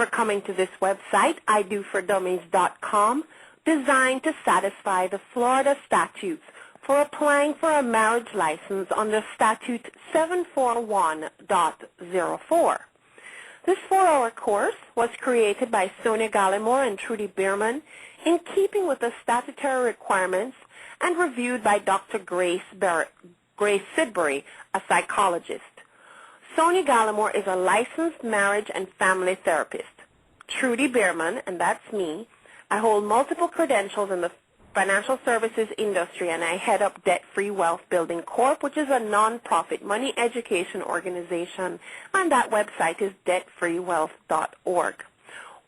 for coming to this website, idofordummies.com, designed to satisfy the Florida statutes for applying for a marriage license under Statute 741.04. This 4-hour course was created by Sonia Gallimore and Trudy Bierman in keeping with the statutory requirements and reviewed by Dr. Grace Sidbury, a psychologist. Sonia Gallimore is a licensed marriage and family therapist. Trudy Bierman, and that's me, I hold multiple credentials in the financial services industry, and I head up Debt Free Wealth Building Corp., which is a non-profit money education organization, and that website is debtfreewealth.org.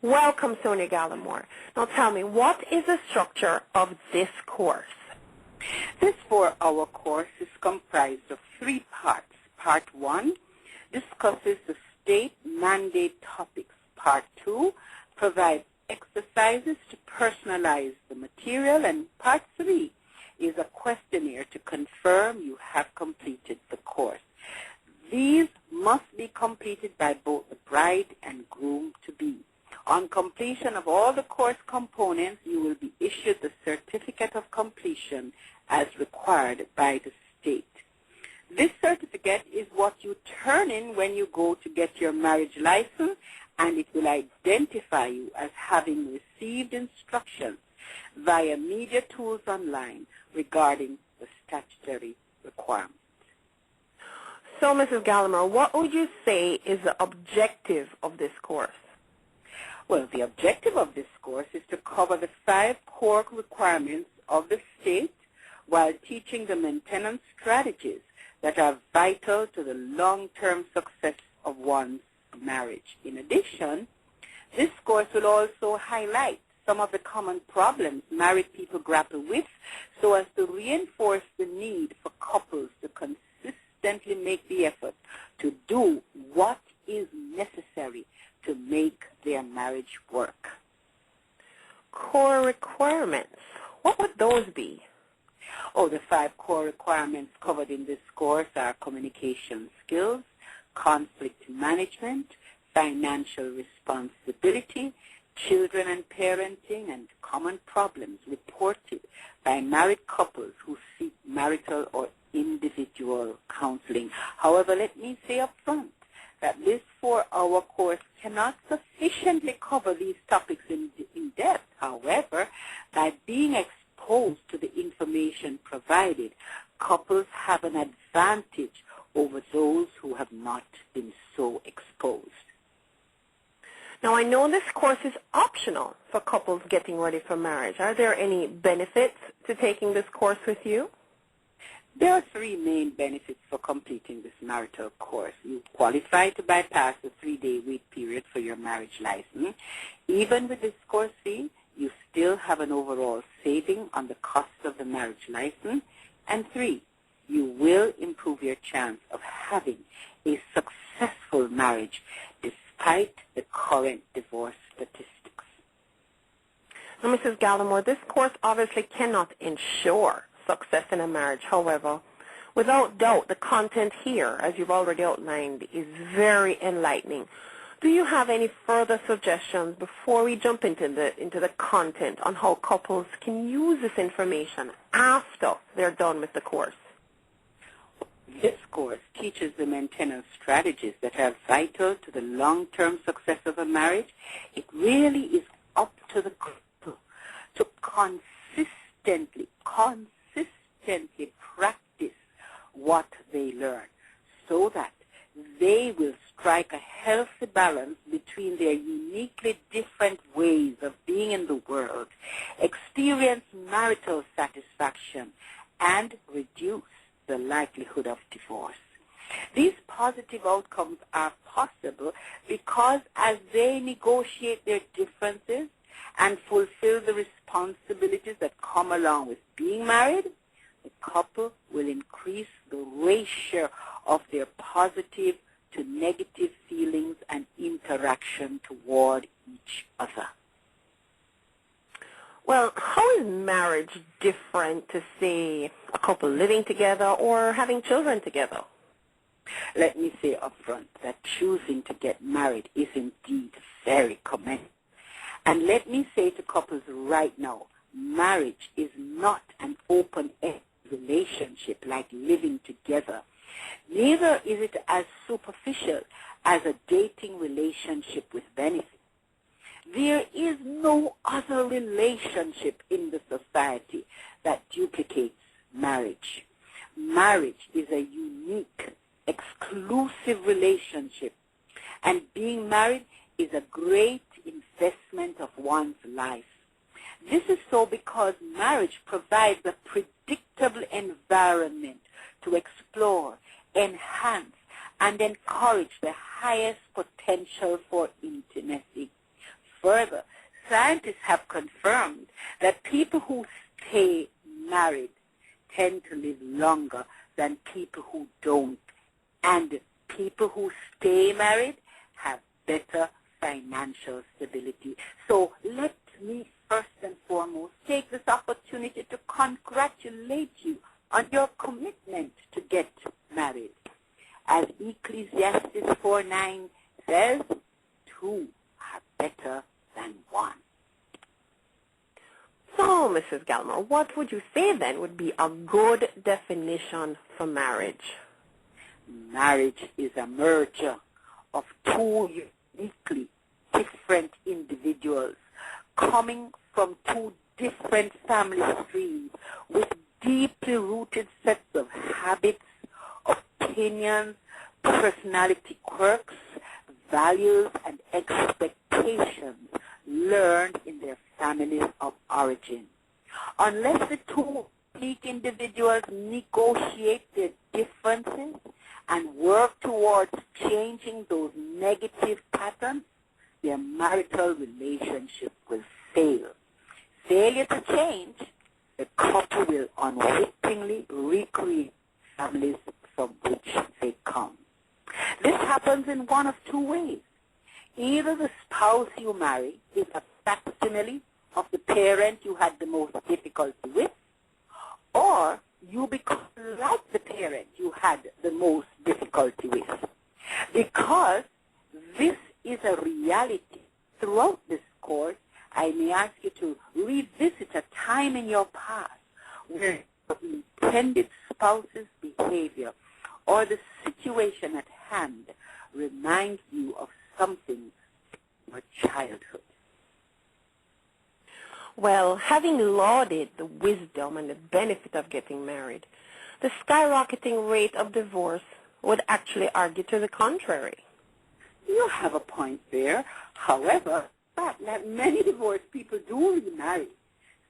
Welcome, Sonia Gallimore. Now tell me, what is the structure of this course? This 4-hour course is comprised of 3 parts. Part 1 discusses the state mandate topics. Part 2 provides exercises to personalize the material, and Part 3 is a questionnaire to confirm you have completed the course. These must be completed by both the bride and groom-to-be. On completion of all the course components, you will be issued the certificate of completion as required by the state. This certificate is what you turn in when you go to get your marriage license, and it will identify you as having received instructions via media tools online regarding the statutory requirements. So, Mrs. Gallimore, what would you say is the objective of this course? Well, the objective of this course is to cover the 5 core requirements of the state while teaching the maintenance strategies that are vital to the long-term success of one's marriage. In addition, this course will also highlight some of the common problems married people grapple with so as to reinforce the need for couples to consistently make the effort to do what is necessary to make their marriage work. Core requirements. What would those be? Oh, the 5 core requirements covered in this course are communication skills, conflict management, financial responsibility, children and parenting, and common problems reported by married couples who seek marital or individual counseling. However, let me say up front that this 4-hour course cannot sufficiently cover these topics in depth. However, by being exposed to the information provided, couples have an advantage over those who have not been so exposed. Now, I know this course is optional for couples getting ready for marriage. Are there any benefits to taking this course with you? There are 3 main benefits for completing this marital course. You qualify to bypass the 3-day wait period for your marriage license. Even with this course fee, you still have an overall saving on the cost of the marriage license. And 3, you will improve your chance of having a successful marriage despite the current divorce statistics. Now, Mrs. Gallimore, this course obviously cannot ensure success in a marriage. However, without doubt, the content here, as you've already outlined, is very enlightening. Do you have any further suggestions before we jump into the content on how couples can use this information after they're done with the course? This course teaches the maintenance strategies that are vital to the long-term success of a marriage. It really is up to the couple to consistently practice what they learn so that they will strike a healthy balance between their uniquely different ways of being in the world, experience marital satisfaction, and reduce the likelihood of divorce. These positive outcomes are possible because as they negotiate their differences and fulfill the responsibilities that come along with being married, the couple will increase the ratio of their positive to negative feelings and interaction toward each other. Well, how is marriage different to, say, a couple living together or having children together? Let me say up front that choosing to get married is indeed very commendable. And let me say to couples right now, marriage is not an open-ended relationship like living together. Neither is it as superficial as a dating relationship with benefits. There is no other relationship in the society that duplicates marriage. Marriage is a unique, exclusive relationship, and being married is a great investment of one's life. This is so because marriage provides a predictable environment to explore, enhance, and encourage the highest potential for intimacy. Further, scientists have confirmed that people who stay married tend to live longer than people who don't, and people who stay married have better financial stability. So let me first and foremost take this opportunity to congratulate you on your commitment to get married. As Ecclesiastes 4:9 says, two are better than one. So, Mrs. Gallimore, what would you say then would be a good definition for marriage? Marriage is a merger of two uniquely different individuals coming from two different family streams with deeply rooted sets of habits, opinions, personality quirks, values, and expectations learned in their families of origin. Unless the two unique individuals negotiate their differences and work towards changing those negative patterns, their marital relationship will fail. Failure to change, the couple will unwittingly recreate families from which they come. This happens in one of two ways. Either the spouse you marry is a facsimile of the parent you had the most difficulty with, or you become like the parent you had the most difficulty with. Because this is a reality throughout this course, I may ask you to revisit a time in your past where the intended spouse's behavior or the situation at hand reminds you of something from your childhood. Well, having lauded the wisdom and the benefit of getting married, the skyrocketing rate of divorce would actually argue to the contrary. You have a point there. However, the fact that many divorced people do remarry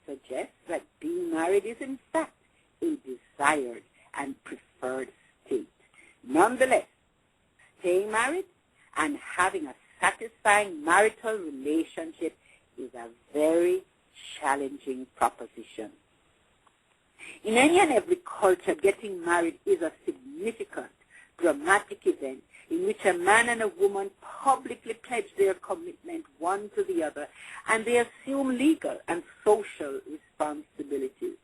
suggests that being married is in fact a desired and preferred state. Nonetheless, staying married and having a satisfying marital relationship is a very challenging proposition. In any and every culture, getting married is a significant, dramatic event in which a man and a woman publicly pledge their commitment one to the other, and they assume legal and social responsibilities.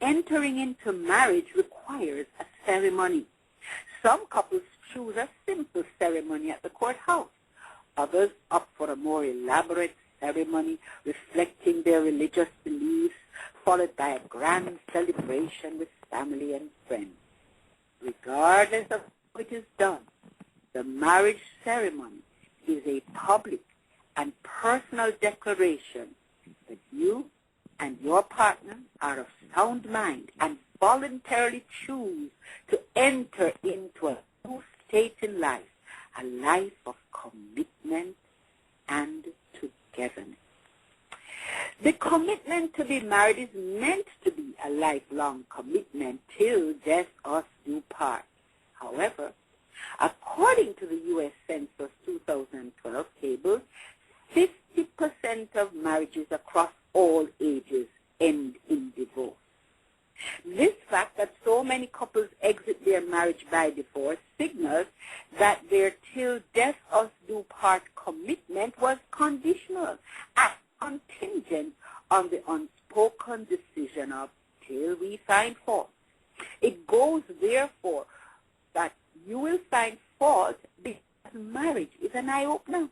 Entering into marriage requires a ceremony. Some couples choose a simple ceremony at the courthouse. Others opt for a more elaborate ceremony reflecting their religious beliefs, followed by a grand celebration with family and friends. Regardless of how it is done, the marriage ceremony is a public and personal declaration that you and your partner are of sound mind and voluntarily choose to enter into a new state in life, a life of commitment and togetherness. The commitment to be married is meant to be a lifelong commitment till death us do part. However, according to the U.S. Census 2012 tables, 50% of marriages across all ages end in divorce. This fact that so many couples exit their marriage by divorce signals that their till death us do part commitment was conditional and contingent on the unspoken decision of till we find fault. It goes, therefore, that you will find fault because marriage is an eye-opener.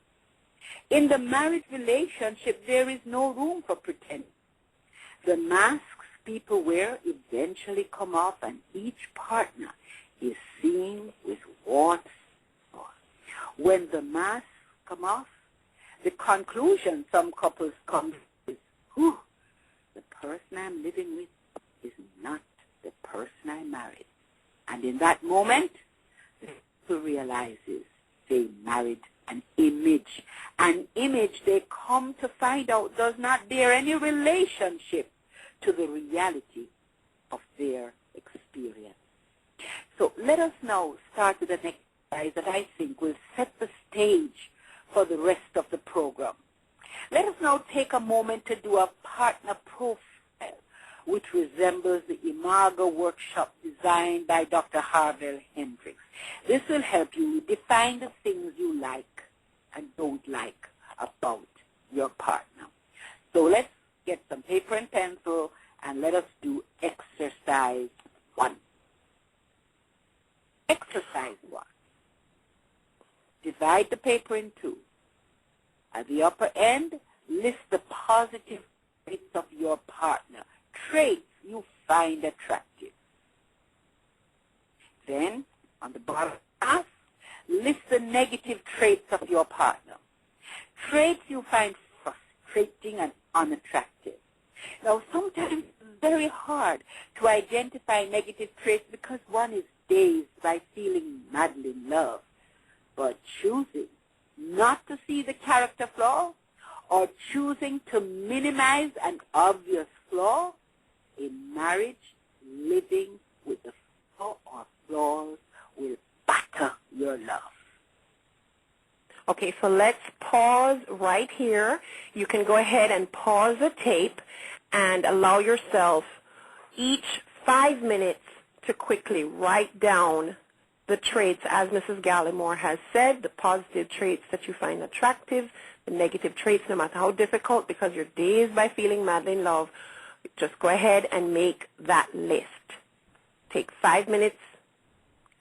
In the marriage relationship, there is no room for pretend. The masks people wear eventually come off, and each partner is seen with warts. When the masks come off, the conclusion some couples come to is, the person I'm living with is not the person I married. And in that moment, the couple realizes they married an image. An image they come to find out does not bear any relationship to the reality of their experience. So let us now start with an exercise that I think will set the stage for the rest of the program. Let us now take a moment to do a partner profile, which resembles the Imago workshop designed by Dr. Harville Hendricks. This will help you define the things you like and don't like about your partner. So let's get some paper and pencil and let us do exercise 1. Exercise 1. Divide the paper in 2. At the upper end, list the positive traits of your partner, traits you find attractive. Then, on the bottom half, list the negative traits of your partner, traits you find frustrating and unattractive. Now, sometimes it's very hard to identify negative traits because one is dazed by feeling madly in love. But choosing not to see the character flaw or choosing to minimize an obvious flaw in marriage, living with the flaw or flaws will batter your love. Okay, so let's pause right here. You can go ahead and pause the tape and allow yourself each 5 minutes to quickly write down the traits, as Mrs. Gallimore has said, the positive traits that you find attractive, the negative traits, no matter how difficult, because you're dazed by feeling madly in love, just go ahead and make that list. Take 5 minutes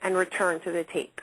and return to the tape.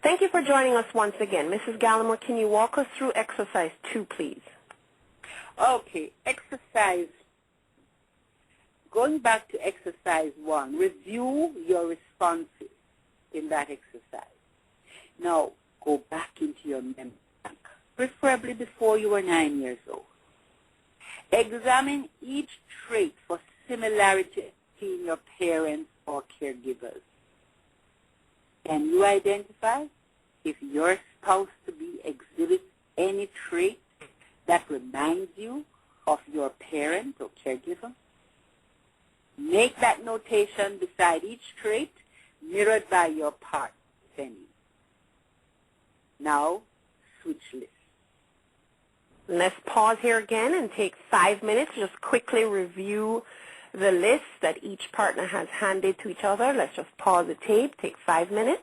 Thank you for joining us once again. Mrs. Gallimore, can you walk us through exercise 2, please? Okay, exercise. Going back to exercise 1, review your responses in that exercise. Now, go back into your memory bank, preferably before you were 9 years old. Examine each trait for similarity between your parents or caregivers. Can you identify if your spouse to be exhibits any trait that reminds you of your parent or caregiver? Make that notation beside each trait mirrored by your partner, if any. Now, switch lists. Let's pause here again and take 5 minutes to just quickly review the list that each partner has handed to each other. Let's just pause the tape, take 5 minutes.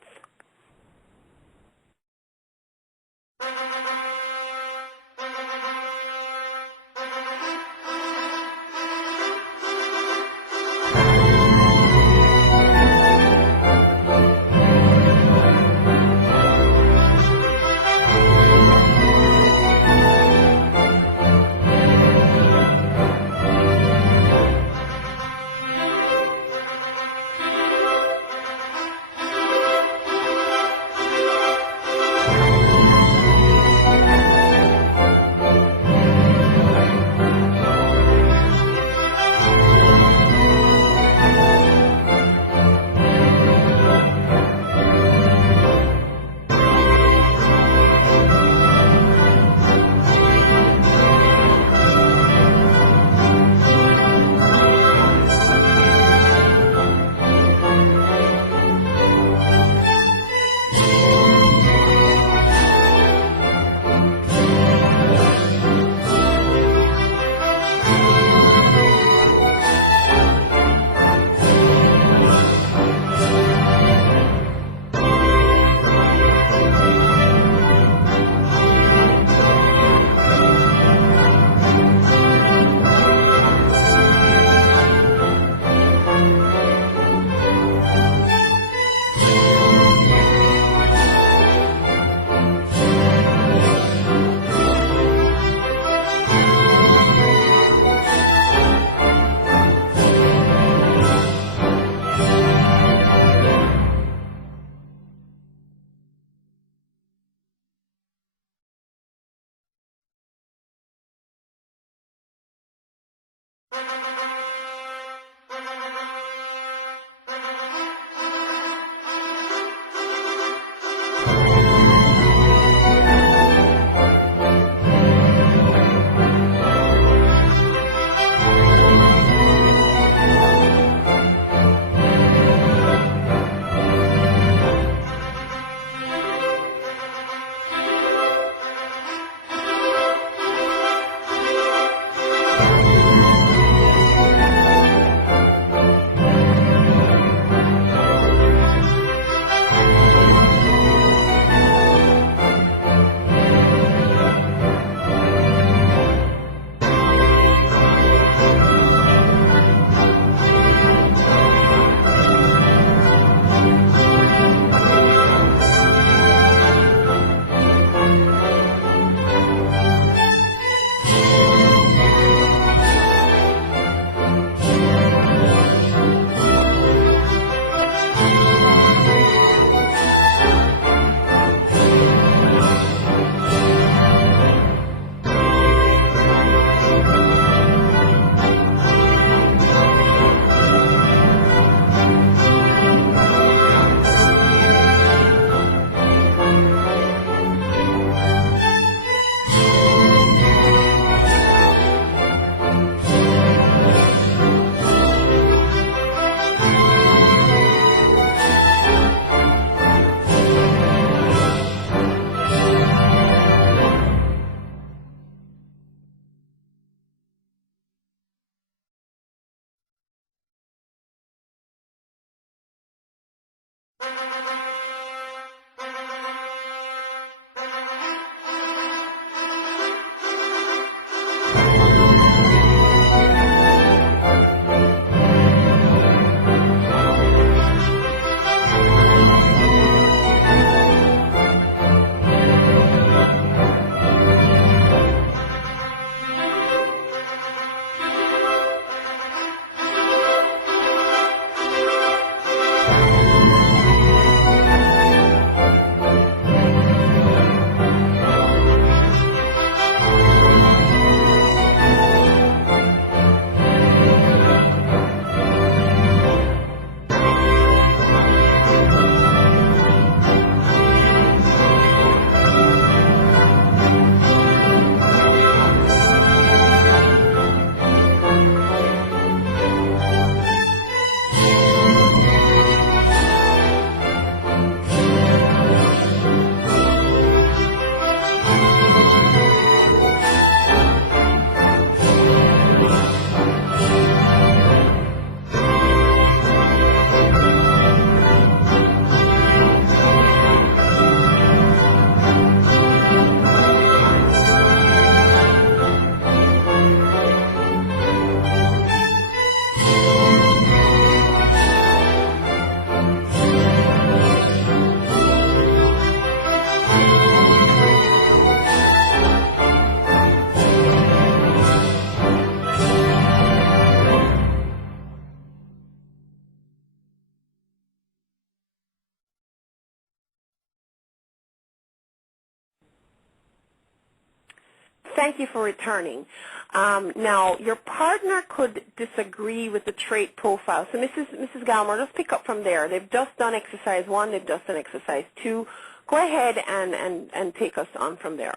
Thank you for returning. Now, your partner could disagree with the trait profile. So, Mrs. Gallimore, let's pick up from there. They've just done exercise 1. They've just done exercise 2. Go ahead and take us on from there.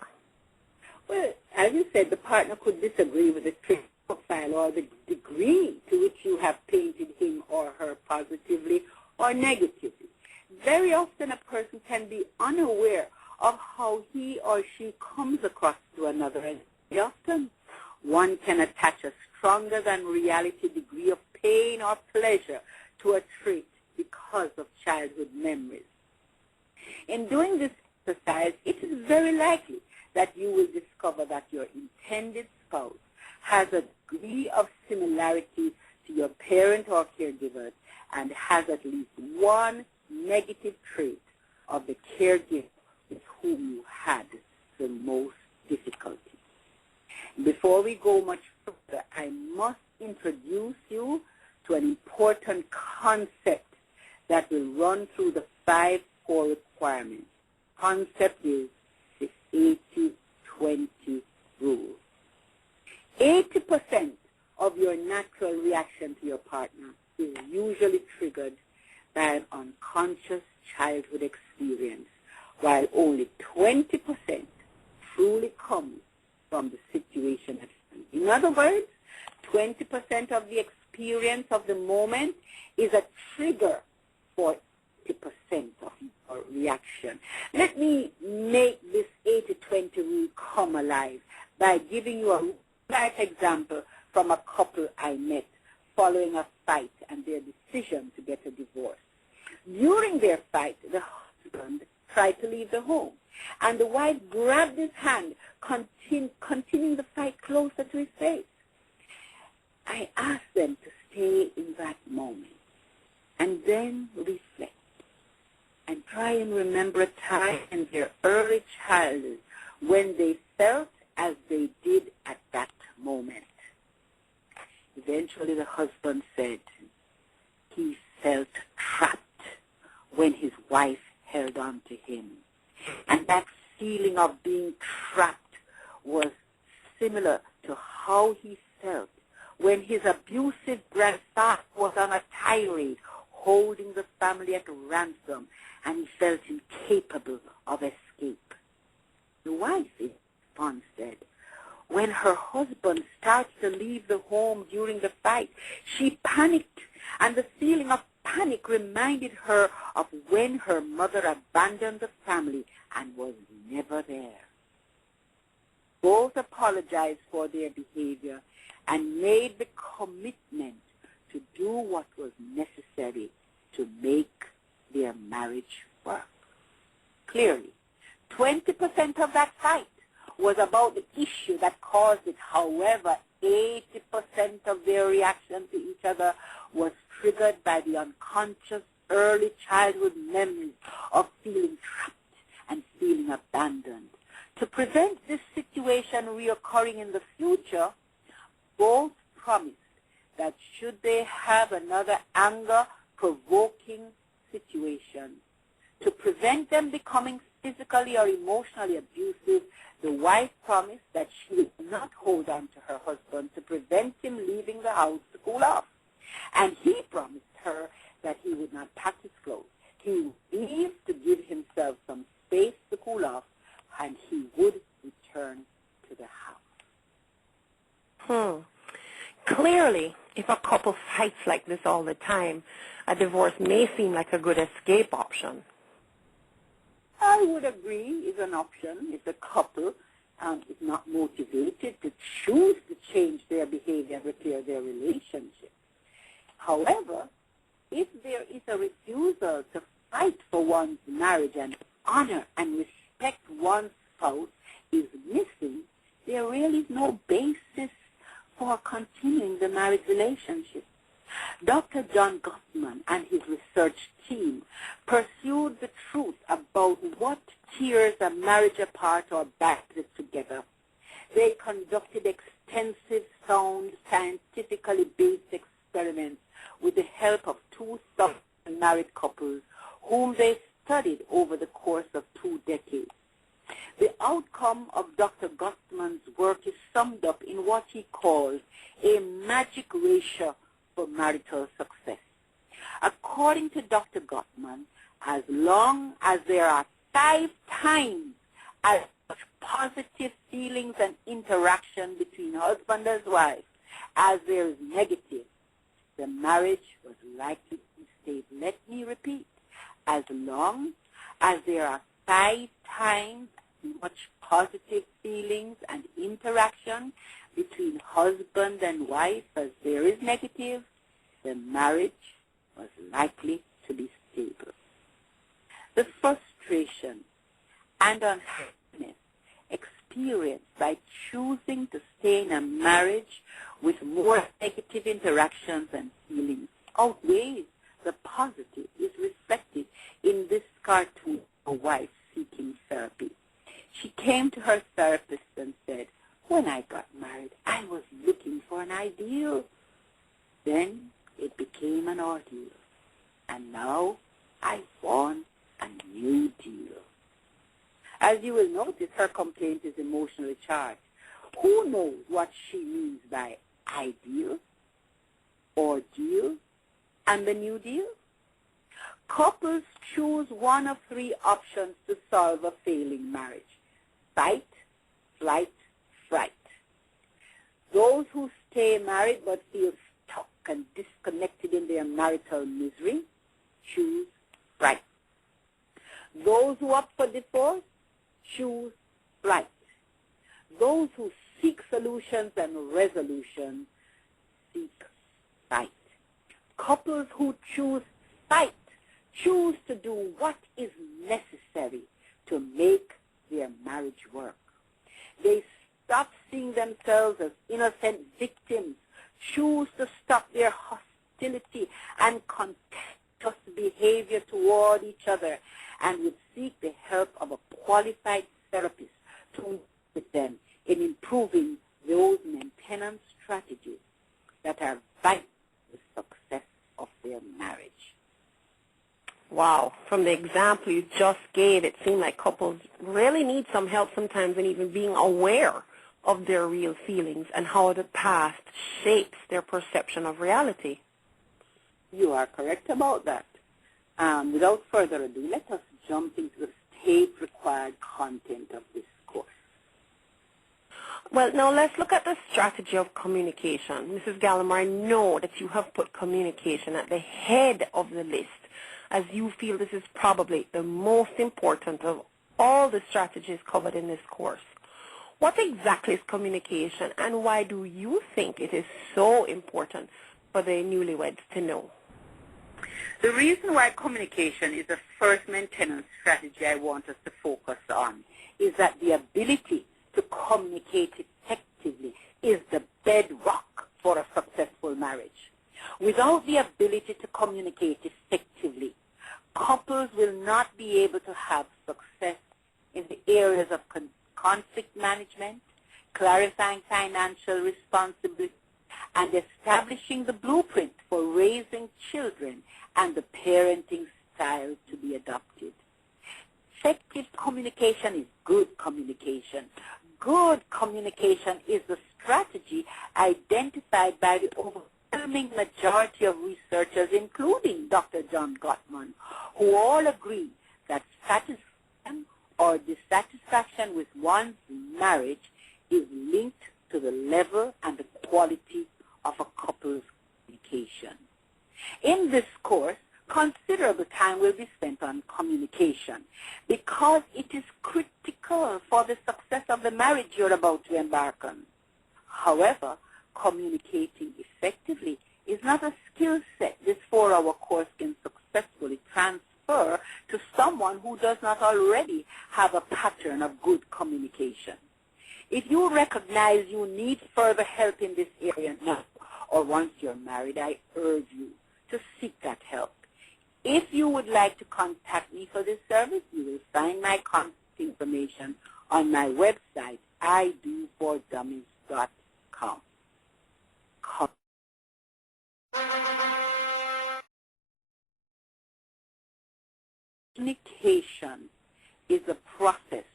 Well, as you said, the partner could disagree with the trait profile or the degree to which you have painted him or her positively or negatively. Very often a person can be unaware of how he or she comes across to another. And very often one can attach a stronger than reality degree of pain or pleasure to a trait because of childhood memories. In doing this exercise, it is very likely that you will discover that your intended spouse has a degree of similarity to your parent or caregiver and has at least one negative trait of the caregiver with whom you had the most difficulty. Before we go much further, I must introduce you to an important concept that will run through the 5 core requirements. Concept is the 80-20 rule. 80% of your natural reaction to your partner is usually triggered by an unconscious childhood experience, while only 20% truly comes from the situation at hand. In other words, 20% of the experience of the moment is a trigger for 80% of your reaction. Let me make this 80-20 rule come alive by giving you a life example from a couple I met following a fight and their decision to get a divorce. During their fight, the husband tried to leave the home, and the wife grabbed his hand, continuing the fight closer to his face. I asked them to stay in that moment and then reflect and try and remember a time in their early childhood when they felt as they did at that moment. Eventually the husband said he felt trapped when his wife held on to him. And that feeling of being trapped was similar to how he felt when his abusive grandfather was on a tirade, holding the family at ransom, and he felt incapable of escape. The wife, in response, said, when her husband started to leave the home during the fight, she panicked, and the feeling of panic reminded her of when her mother abandoned the family and was never there. Both apologized for their behavior and made the commitment to do what was necessary to make their marriage marriage work. Clearly, 20% of that fight was about the issue that caused it. However, 80% of their reaction to each other was triggered by the unconscious early childhood memories of feeling trapped and feeling abandoned. To prevent this situation reoccurring in the future, both promised that should they have another anger-provoking situation, to prevent them becoming physically or emotionally abusive, the wife promised that she would not hold on to her husband to prevent him leaving the house to cool off. And he promised her that he would not pack his clothes. He would leave to give himself some space to cool off, and he would return to the house. Clearly, if a couple fights like this all the time, a divorce may seem like a good escape option. I would agree is an option if the couple is not motivated to choose to change their behavior and repair their relationship. However, if there is a refusal to fight for one's marriage and honor and respect one's spouse is missing, there really is no basis for continuing the marriage relationship. Dr. John Gottman and his research team pursued the truth about what tears a marriage apart or binds together. They conducted extensive, sound, scientifically based experiments with the help of 2,000 married couples whom they studied over the course of 2 decades. The outcome of Dr. Gottman's work is summed up in what he calls a magic ratio for marital success. According to Dr. Gottman, as long as there are 5 times as much positive feelings and interaction between husband and wife as there is negative, the marriage was likely to be stable. Let me repeat. As long as there are 5 times as much positive feelings and interaction between husband and wife as there is negative, the marriage was likely to be stable. The frustration and unhappiness experienced by choosing to stay in a marriage with more negative interactions and feelings outweighs the positive is reflected in this cartoon of a wife seeking therapy. She came to her therapist and said, "When I got married, I was looking for an ideal. Then it became an ordeal. And now I want a new deal." As you will notice, her complaint is emotionally charged. Who knows what she means by ideal, ordeal, and the new deal? Couples choose one of 3 options to solve a failing marriage: fight, flight, fright. Those who stay married but feel stuck and disconnected in their marital misery choose fright. Those who opt for divorce choose flight. Those who seek solutions and resolutions seek fight. Couples who choose fight choose to do what is necessary to make their marriage work. They stop seeing themselves as innocent victims, choose to stop their hostility and contentious behavior toward each other, and would seek the help of a qualified therapist to work with them in improving those maintenance strategies that are vital to the success of their marriage. Wow. From the example you just gave, it seemed like couples really need some help sometimes in even being aware of their real feelings and how the past shapes their perception of reality. You are correct about that. Without further ado, let us jump into the state-required content of this course. Well, now let's look at the strategy of communication. Mrs. Gallimore, I know that you have put communication at the head of the list, as you feel this is probably the most important of all the strategies covered in this course. What exactly is communication, and why do you think it is so important for the newlyweds to know? The reason why communication is the first maintenance strategy I want us to focus on is that the ability to communicate effectively is the bedrock for a successful marriage. Without the ability to communicate effectively, couples will not be able to have success in the areas of conflict management, clarifying financial responsibility, and establishing the blueprint for raising children and the parenting style to be adopted. Effective communication is good communication. Good communication is the strategy identified by the overwhelming majority of researchers, including Dr. John Gottman, who all agree that satisfaction or dissatisfaction with one's marriage is linked to the level and the quality of a couple's communication. In this course, considerable time will be spent on communication because it is critical for the success of the marriage you're about to embark on. However, communicating effectively is not a skill set this 4-hour course can successfully transfer to someone who does not already have a pattern of good communication. If you recognize you need further help in this area now, or once you're married, I urge you to seek that help. If you would like to contact me for this service, you will find my contact information on my website, idofordummies.com. Communication is the process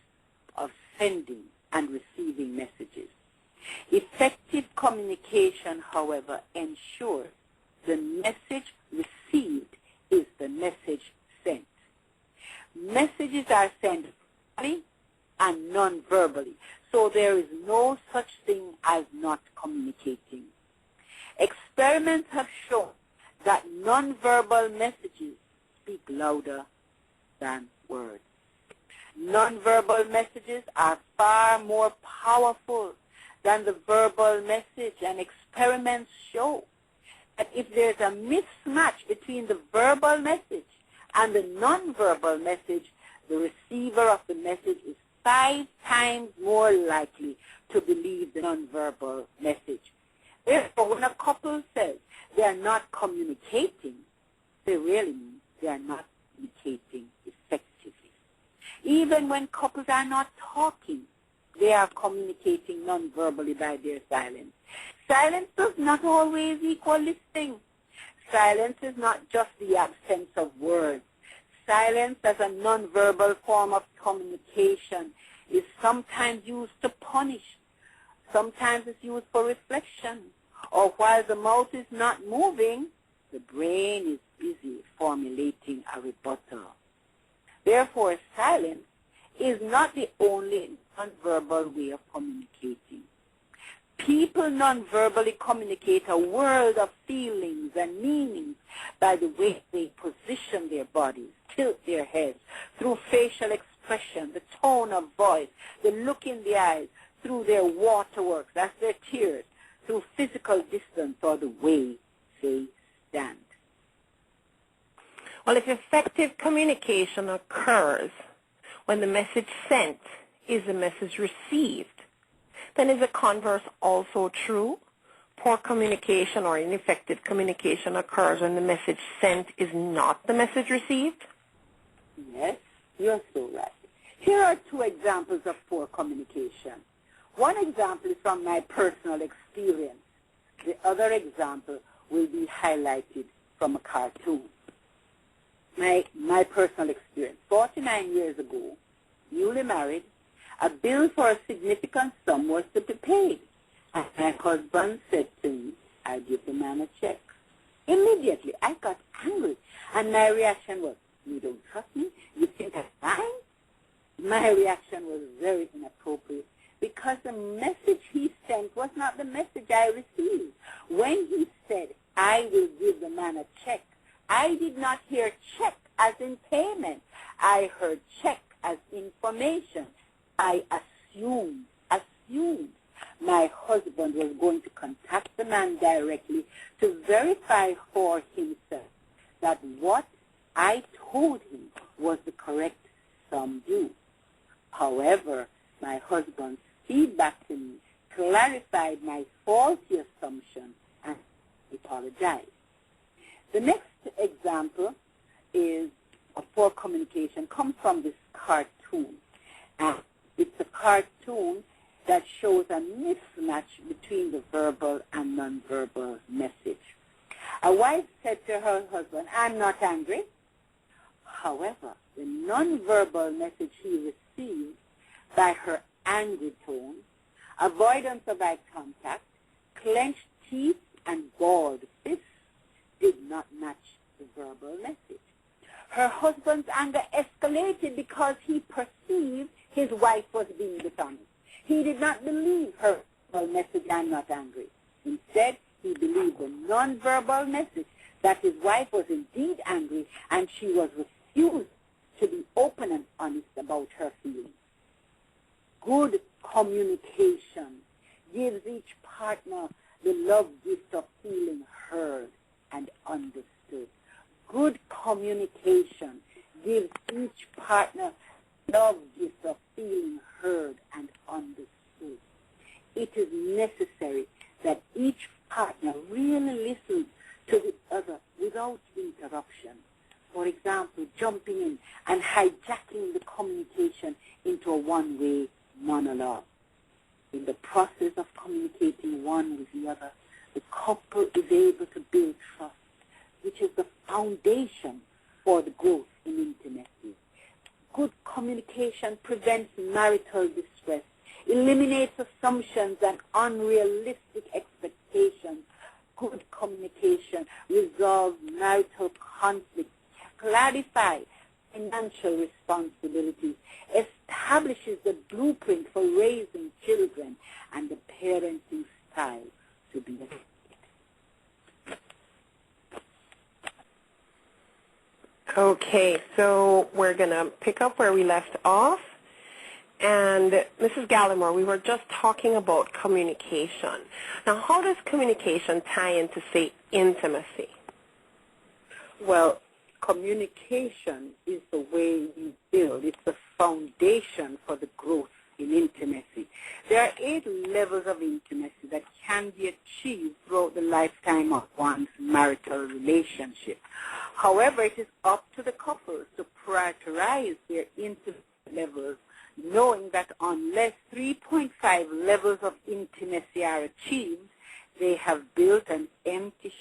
of sending and receiving messages. Effective communication, however, ensures the message received is the message sent. Messages are sent verbally and non-verbally, so there is no such thing as not communicating. Experiments have shown that non-verbal messages speak louder than words. Non-verbal messages are far more powerful than the verbal message, and experiments show that if there's a mismatch between the verbal message and the non-verbal message, the receiver of the message is 5 times more likely to believe the non-verbal message. Therefore, when a couple says they are not communicating, they really mean they are not communicating effectively. Even when couples are not talking, they are communicating non-verbally by their silence. Silence does not always equal listening. Silence is not just the absence of words. Silence as a non-verbal form of communication is sometimes used to punish. Sometimes it's used for reflection. Or while the mouth is not moving, the brain is busy formulating a rebuttal. Therefore, silence is not the only non-verbal way of communicating. People non-verbally communicate a world of feelings and meanings by the way they position their bodies, tilt their heads, through facial expression, the tone of voice, the look in the eyes, through their waterworks, that's their tears, through physical distance or the way they stand. Well, if effective communication occurs when the message sent is the message received, then is the converse also true? Poor communication or ineffective communication occurs when the message sent is not the message received? Yes, you're so right. Here are 2 examples of poor communication. One example is from my personal experience. The other example will be highlighted from a cartoon. My personal experience. 49 years ago, newly married, a bill for a significant sum was to be paid. And my husband said to me, I'll give the man a check. Immediately, I got angry, and my reaction was, you don't trust me? You think I'm lying? My reaction was very inappropriate because the message he sent was not the message I received. When he said, I will give the man a check, I did not hear check as in payment. I heard check as information. I assumed my husband was going to contact the man directly to verify for himself that what I told him was the correct sum due. However, my husband's feedback to me clarified my faulty assumption and apologized. The next example is of poor communication comes from this cartoon. And it's a cartoon that shows a mismatch between the verbal and nonverbal message. A wife said to her husband, "I'm not angry." However, the nonverbal message he received by her angry tone, avoidance of eye contact, clenched teeth, and balled fists did not match the verbal message. Her husband's anger escalated because he perceived his wife was being dishonest. He did not believe her verbal message, "I'm not angry." Instead, he believed the nonverbal message that his wife was indeed angry and she was refused to be open and honest about her feelings. Good communication gives each partner the love gift of feeling heard and understood. Good communication gives each partner love gift of feeling heard and understood. It is necessary that each partner really listens to the other without interruption. For example, jumping in and hijacking the communication into a one-way monologue. In the process of communicating one with the other, the couple is able to build trust, which is the foundation for the growth in intimacy. Good communication prevents marital distress, eliminates assumptions and unrealistic expectations. Good communication resolves marital conflict, clarifies financial responsibilities, establishes the blueprint for raising children and the parenting style to be effective. Okay, so we're going to pick up where we left off. And Mrs. Gallimore, we were just talking about communication. Now, how does communication tie into, say, intimacy? Well, communication is the way you build. It's the foundation for the growth in intimacy. There are 8 levels of intimacy that can be achieved throughout the lifetime of one's marital relationship. However, it is up to the couples to prioritize their intimacy levels, knowing that unless 3.5 levels of intimacy are achieved, they have built an empty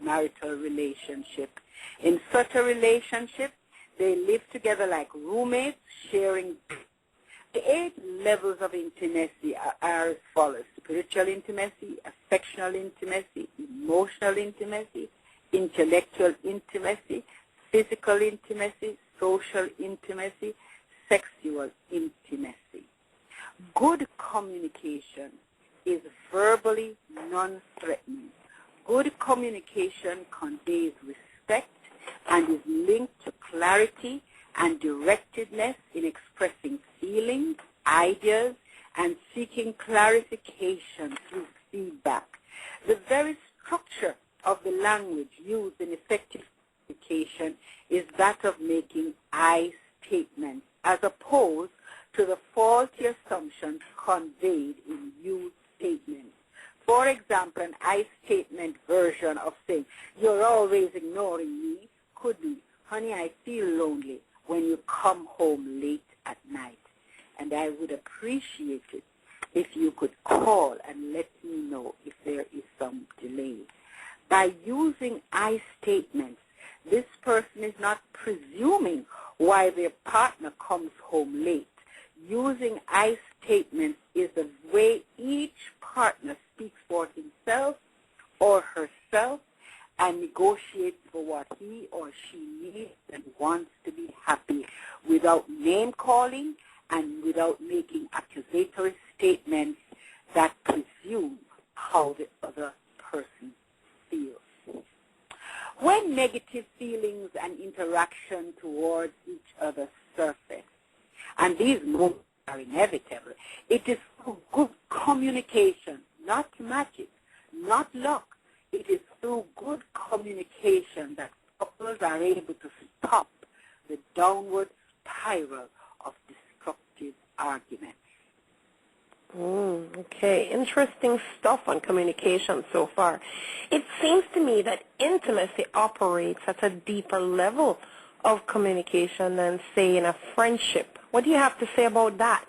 marital relationship. In such a relationship, they live together like roommates, sharing. The 8 levels of intimacy are as follows: spiritual intimacy, affectional intimacy, emotional intimacy, intellectual intimacy, physical intimacy, social intimacy, sexual intimacy. Good communication is verbally non-threatening. Good communication conveys respect and is linked to clarity and directedness in expressing feelings, ideas, and seeking clarification through feedback. The very structure of the language used in effective communication is that of making I statements, as opposed to the faulty assumptions conveyed in you statements. For example, an I statement version of saying, "You're always ignoring me," could be, "Honey, I feel lonely when you come home late at night, and I would appreciate it if you could call and let me know if there is some delay." By using I statements, this person is not presuming why their partner comes home late. Using I statements is the way each partner speaks for himself or herself and negotiates for what he or she needs and wants to be happy, without name-calling and without making accusatory statements that presume how the other person feels. When negative feelings and interaction towards each other surface, and these moments are inevitable, it is through good communication, not magic, not luck. It is through good communication that couples are stop the downward spiral of destructive arguments. Okay, interesting stuff on communication so far. It seems to me that intimacy operates at a deeper level of communication than, say, in a friendship. What do you have to say about that?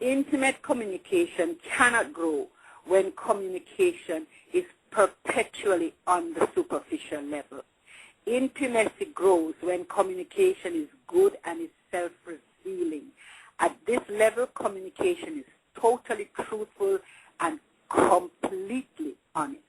Intimate communication cannot grow when communication is perpetually on the superficial level. Intimacy grows when communication is good and is self-revealing. At this level, communication is totally truthful and completely honest.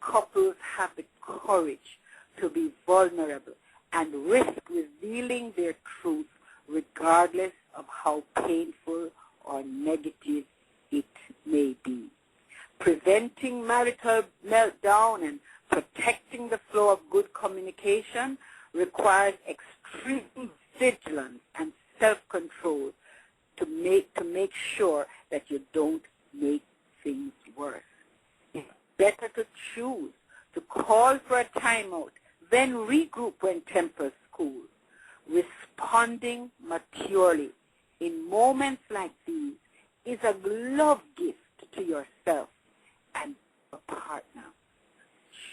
Couples have the courage to be vulnerable and risk revealing their truth regardless of how painful or negative it may be. Preventing marital meltdown and protecting the flow of good communication requires extreme vigilance and self-control to make sure that you don't make things worse. It's better to choose to call for a timeout, then regroup when tempers cool. Responding maturely in moments like these is a love gift to yourself and your partner.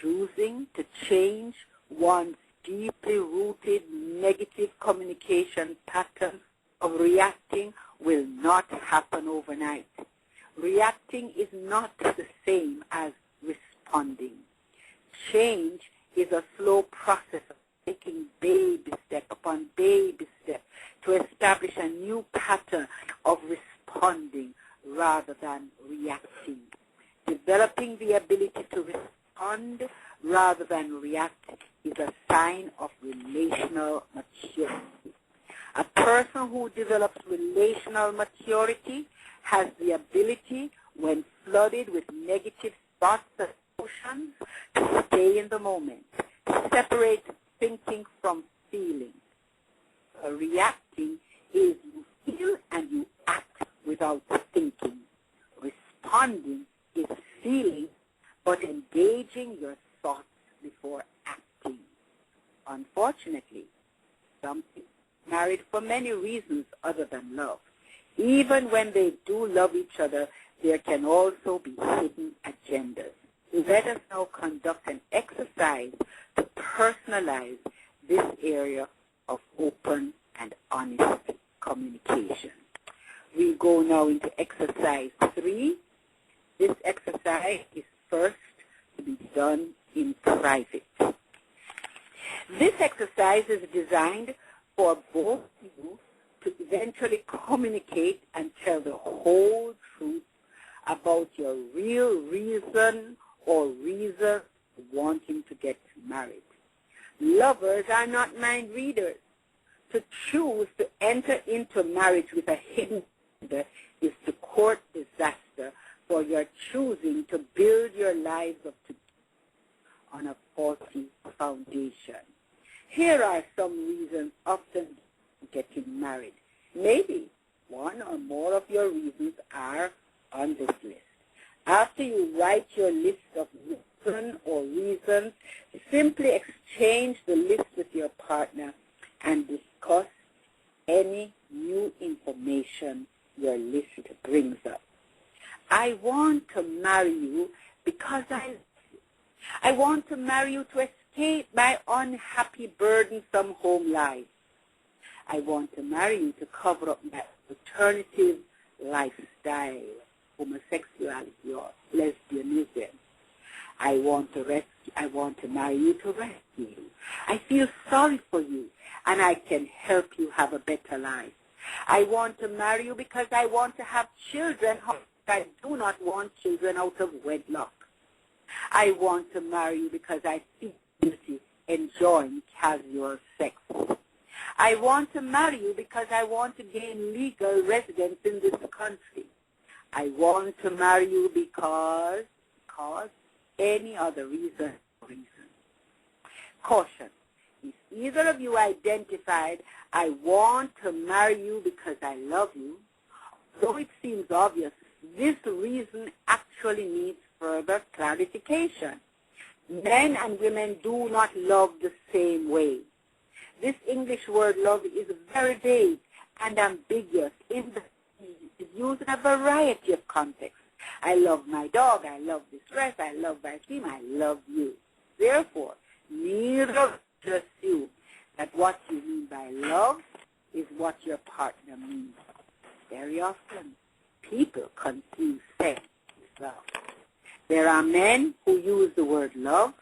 Choosing to change one's deeply rooted negative communication pattern of reacting will not happen overnight. Reacting is not the same as responding. Change is a slow process of taking baby step upon baby step to establish a new pattern of responding rather than reacting. Developing the ability to respond rather than react is a sign of relational maturity. A person who develops relational maturity has the ability, when flooded with negative thoughts and emotions, to stay in the moment, separate thinking from feeling. Reacting is you feel and you act without thinking. Responding is feeling but engaging your thoughts before acting. Unfortunately, some people are married for many reasons other than love. Even when they do love each other, there can also be hidden agendas. Let us now conduct an exercise to personalize this area of open and honest communication. We go now into exercise 3. This exercise is first to be done in private. This exercise is designed for both you to eventually communicate and tell the whole truth about your real reason or reason wanting to get married. Lovers are not mind readers. To choose to enter into marriage with a hidden agenda is to court disaster, for your choosing to build your lives up to on a faulty foundation. Here are some reasons often getting married. Maybe one or more of your reasons are on this list. After you write your list of reasons or reasons, simply exchange the list with your partner and discuss any new information your list brings up. I want to marry you because I love you. I want to marry you to escape my unhappy, burdensome home life. I want to marry you to cover up my alternative lifestyle, homosexuality or lesbianism. I want to marry you to rescue you. I feel sorry for you, and I can help you have a better life. I want to marry you because I want to have children. I do not want children out of wedlock. I want to marry you because I feel guilty enjoying casual sex. I want to marry you because I want to gain legal residence in this country. I want to marry you because any other reason. Caution. If either of you identified, I want to marry you because I love you, though it seems obvious, this reason actually needs further clarification. Men and women do not love the same way. This English word love is very vague and ambiguous in that it is used in a variety of contexts. I love my dog, I love this dress, I love ice cream, I love you. Therefore, neither to assume that what you mean by love is what your partner means. Very often, people confuse sex with love. There are men who use the word love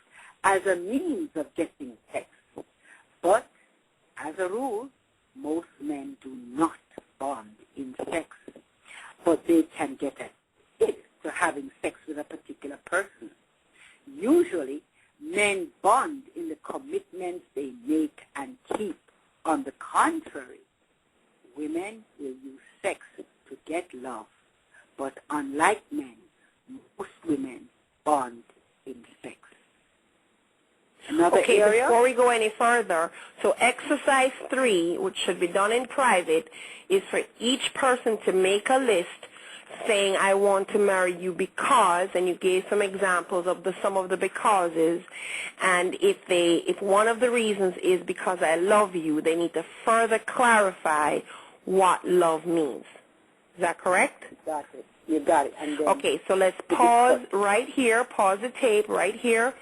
as a means of getting sex. But, as a rule, most men do not bond in sex. But they can get addicted to having sex with a particular person. Usually, men bond in the commitments they make and keep. On the contrary, women will use sex to get love. But unlike men, most women bond in sex. Another area? Before we go any further, so exercise 3, which should be done in private, is for each person to make a list saying, I want to marry you because, and you gave some examples of some of the becauses, and if one of the reasons is because I love you, they need to further clarify what love means. Is that correct? Got it. You got it. And then okay, so let's pause right here, pause the tape right here.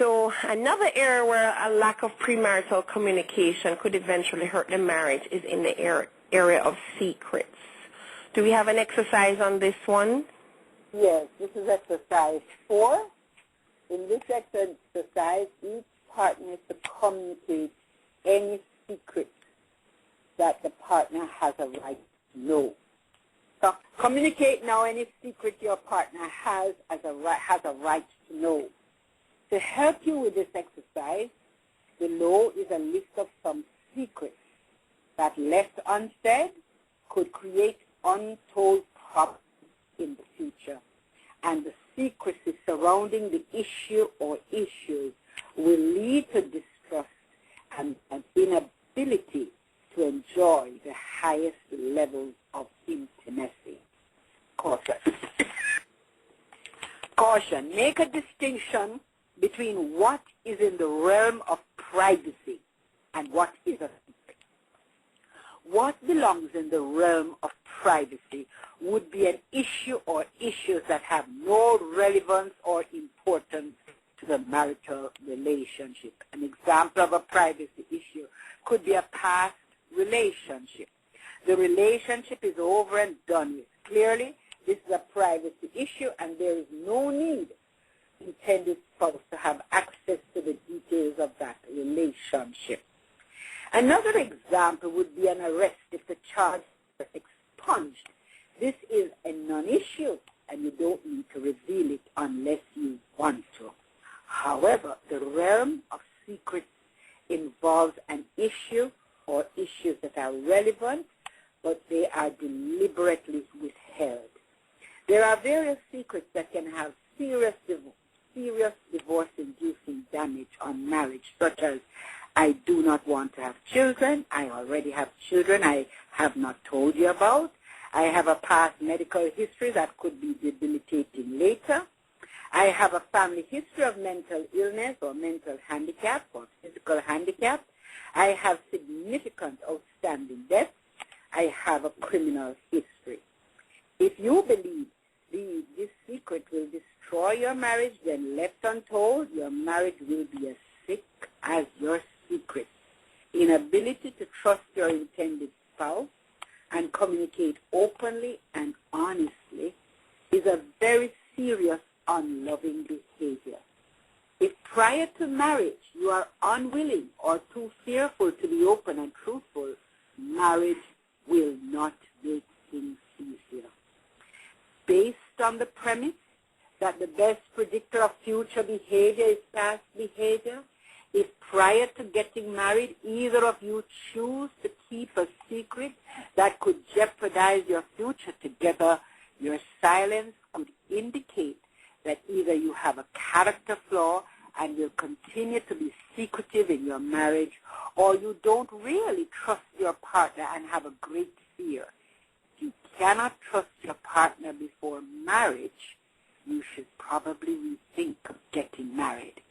So another area where a lack of premarital communication could eventually hurt the marriage is in the area of secrets. Do we have an exercise on this one? Yes, this is exercise 4. In this exercise, each partner is to communicate any secret that the partner has a right to know. So communicate now any secret your partner has a right to know. To help you with this exercise, below is a list of some secrets that left unsaid could create untold problems in the future. And the secrecy surrounding the issue or issues will lead to distrust and an inability to enjoy the highest levels of intimacy. Caution. Caution. Make a distinction between what is in the realm of privacy and what is a secret. What belongs in the realm of privacy would be an issue or issues that have no relevance or importance to the marital relationship. An example of a privacy issue could be a past relationship. The relationship is over and done with. Clearly, this is a privacy issue, and there is no need intended spouse to have access to the details of that relationship. Another example would be an arrest if the charges are expunged. This is a non-issue, and you don't need to reveal it unless you want to. However, the realm of secrets involves an issue or issues that are relevant, but they are deliberately withheld. There are various secrets that can have serious divorce-inducing damage on marriage, such as I do not want to have children, I already have children I have not told you about, I have a past medical history that could be debilitating later, I have a family history of mental illness or mental handicap or physical handicap, I have significant outstanding debts, I have a criminal history. If you believe this secret will destroy your marriage, then left untold, your marriage will be as sick as your secret. Inability to trust your intended spouse and communicate openly and honestly is a very serious unloving behavior. If prior to marriage you are unwilling or too fearful to be open and truthful, marriage will not make things easier. Based on the premise that the best predictor of future behavior is past behavior, if prior to getting married either of you choose to keep a secret that could jeopardize your future together, your silence could indicate that either you have a character flaw and will continue to be secretive in your marriage, or you don't really trust your partner and have a great fear. If you cannot trust your partner before marriage, you should probably rethink getting married.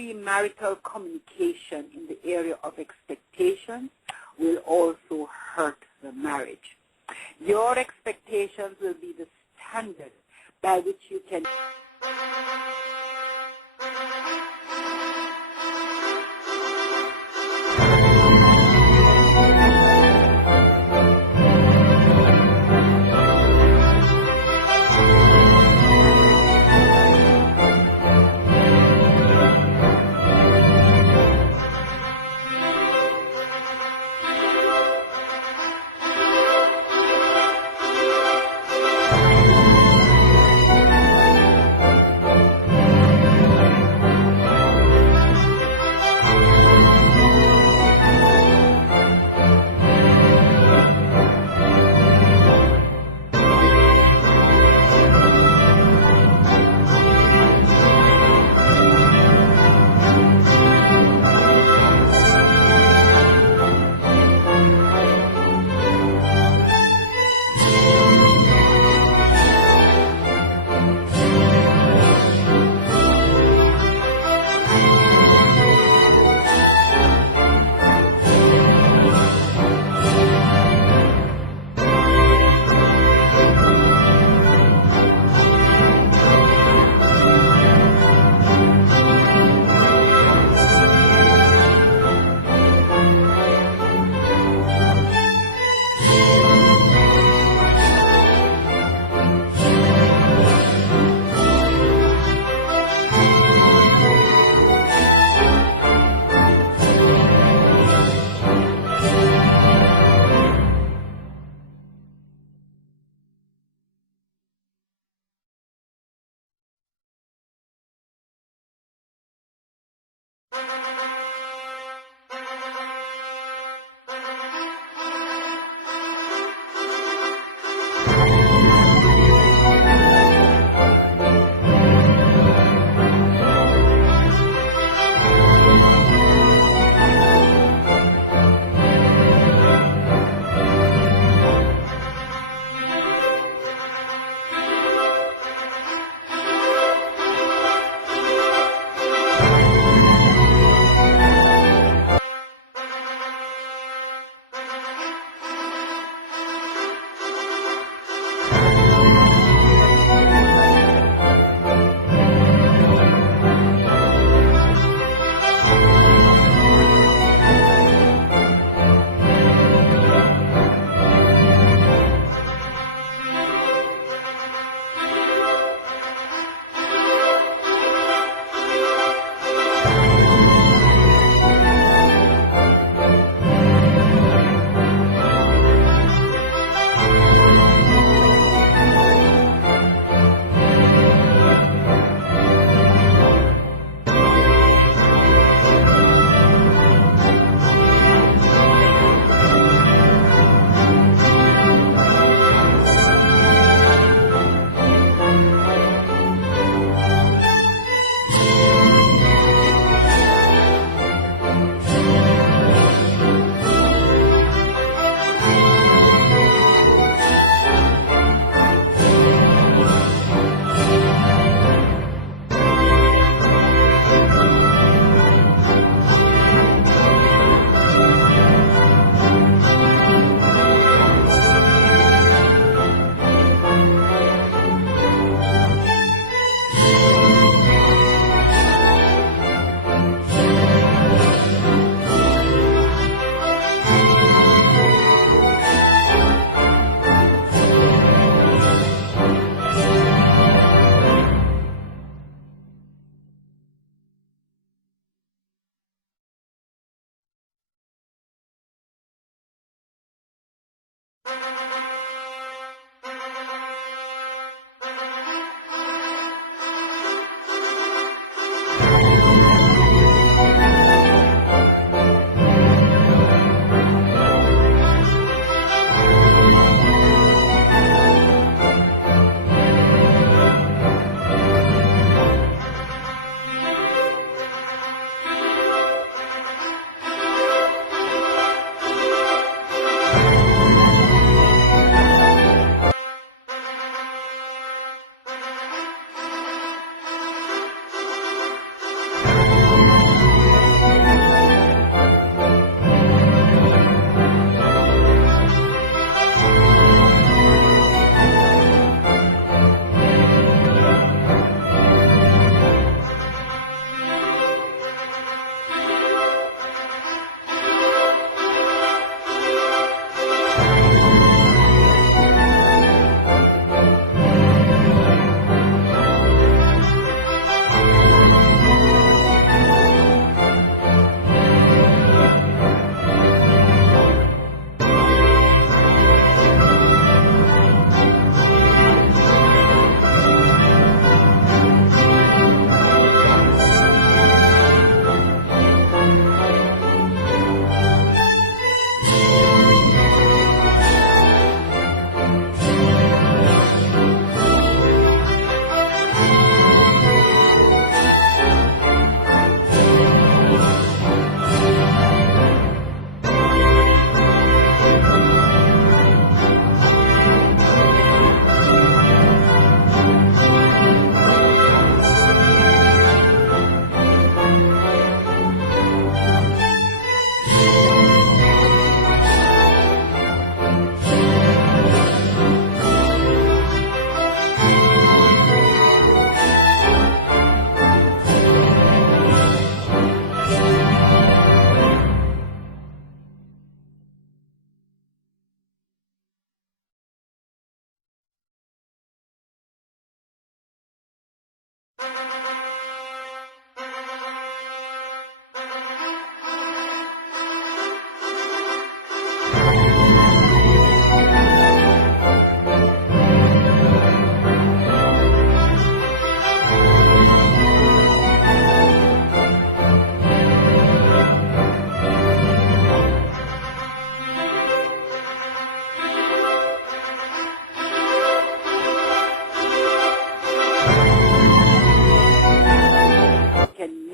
premarital communication in the area of expectations will also hurt the marriage. Your expectations will be the standard by which you can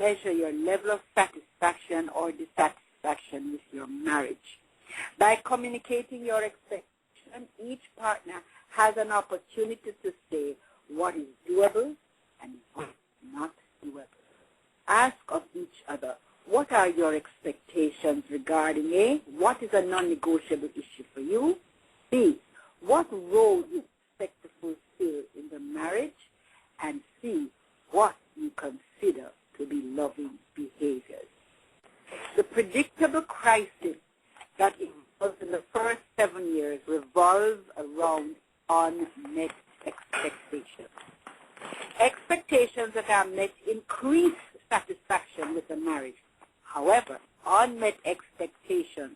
measure your level of satisfaction or dissatisfaction with your marriage. By communicating your expectation, each partner has an opportunity to say what is doable and what is not doable. Ask of each other, what are your expectations regarding A, what is a non-negotiable issue for you? B, what role you expect to fulfill in the marriage? And C, what you consider to be loving behaviors. The predictable crisis that involves in the first 7 years revolves around unmet expectations. Expectations that are met increase satisfaction with the marriage. However, unmet expectations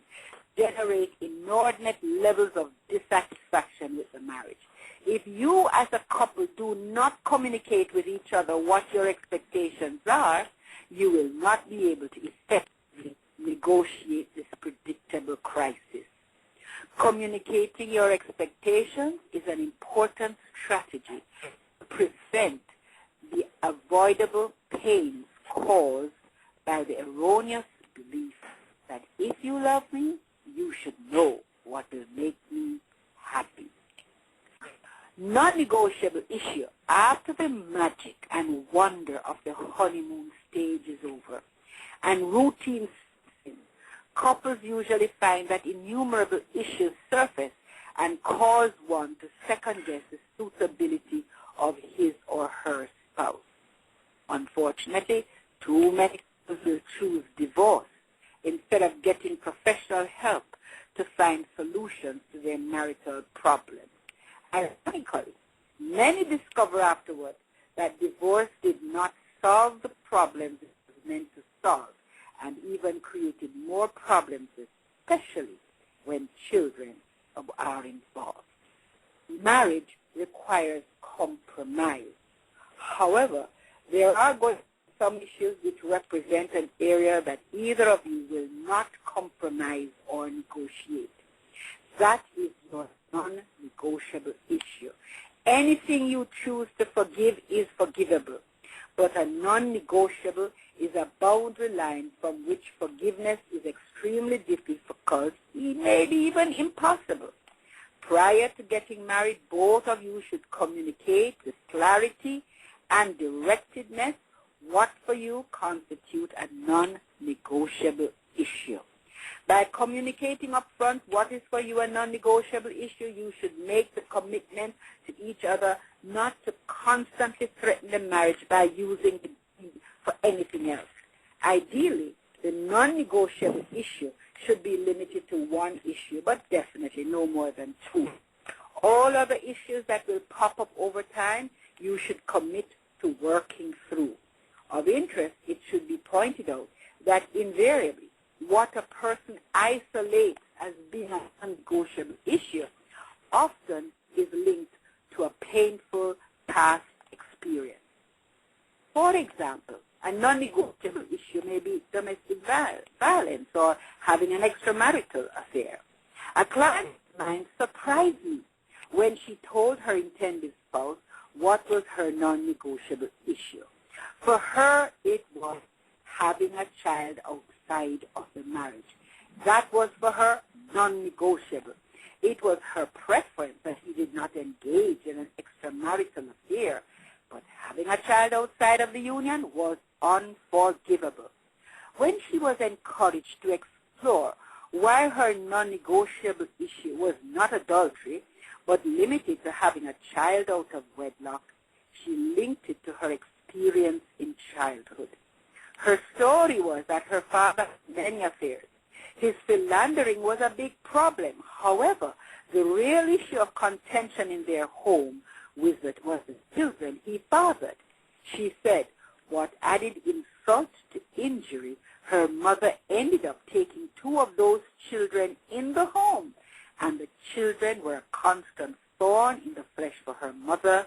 generate inordinate levels of dissatisfaction with the marriage. If you as a couple do not communicate with each other what your expectations are, you will not be able to effectively negotiate this predictable crisis. Communicating your expectations is an important strategy to prevent the avoidable pains caused by the erroneous belief that if you love me, you should know what will make me happy. Non-negotiable issue. After the magic and wonder of the honeymoon stage is over and routine sets in, couples usually find that innumerable issues surface and cause one to second-guess the suitability of his or her spouse. Unfortunately, too many couples will choose divorce instead of getting professional help to find solutions to their marital problems. Ironically, many discover afterwards that divorce did not solve the problems it was meant to solve and even created more problems, especially when children are involved. Marriage requires compromise. However, there are going to be some issues which represent an area that either of you will not compromise or negotiate. That is your non-negotiable issue. Anything you choose to forgive is forgivable, but a non-negotiable is a boundary line from which forgiveness is extremely difficult, maybe even impossible. Prior to getting married, both of you should communicate with clarity and directedness what for you constitute a non-negotiable issue. By communicating up front what is for you a non-negotiable issue, you should make the commitment to each other not to constantly threaten the marriage by using the deed for anything else. Ideally, the non-negotiable issue should be limited to one issue, but definitely no more than two. All other issues that will pop up over time, you should commit to working through. Of interest, it should be pointed out that invariably, what a person isolates as being a non-negotiable issue often is linked to a painful past experience. For example, a non-negotiable issue may be domestic violence or having an extramarital affair. A client of mine surprised me when she told her intended spouse what was her non-negotiable issue. For her, it was having a child outside of the marriage. That was for her non-negotiable. It was her preference that he did not engage in an extramarital affair, but having a child outside of the union was unforgivable. When she was encouraged to explore why her non-negotiable issue was not adultery, but limited to having a child out of wedlock, she linked it to her experience in childhood. Her story was that her father had many affairs. His philandering was a big problem. However, the real issue of contention in their home was the children he fathered. She said, what added insult to injury, her mother ended up taking 2 of those children in the home, and the children were a constant thorn in the flesh for her mother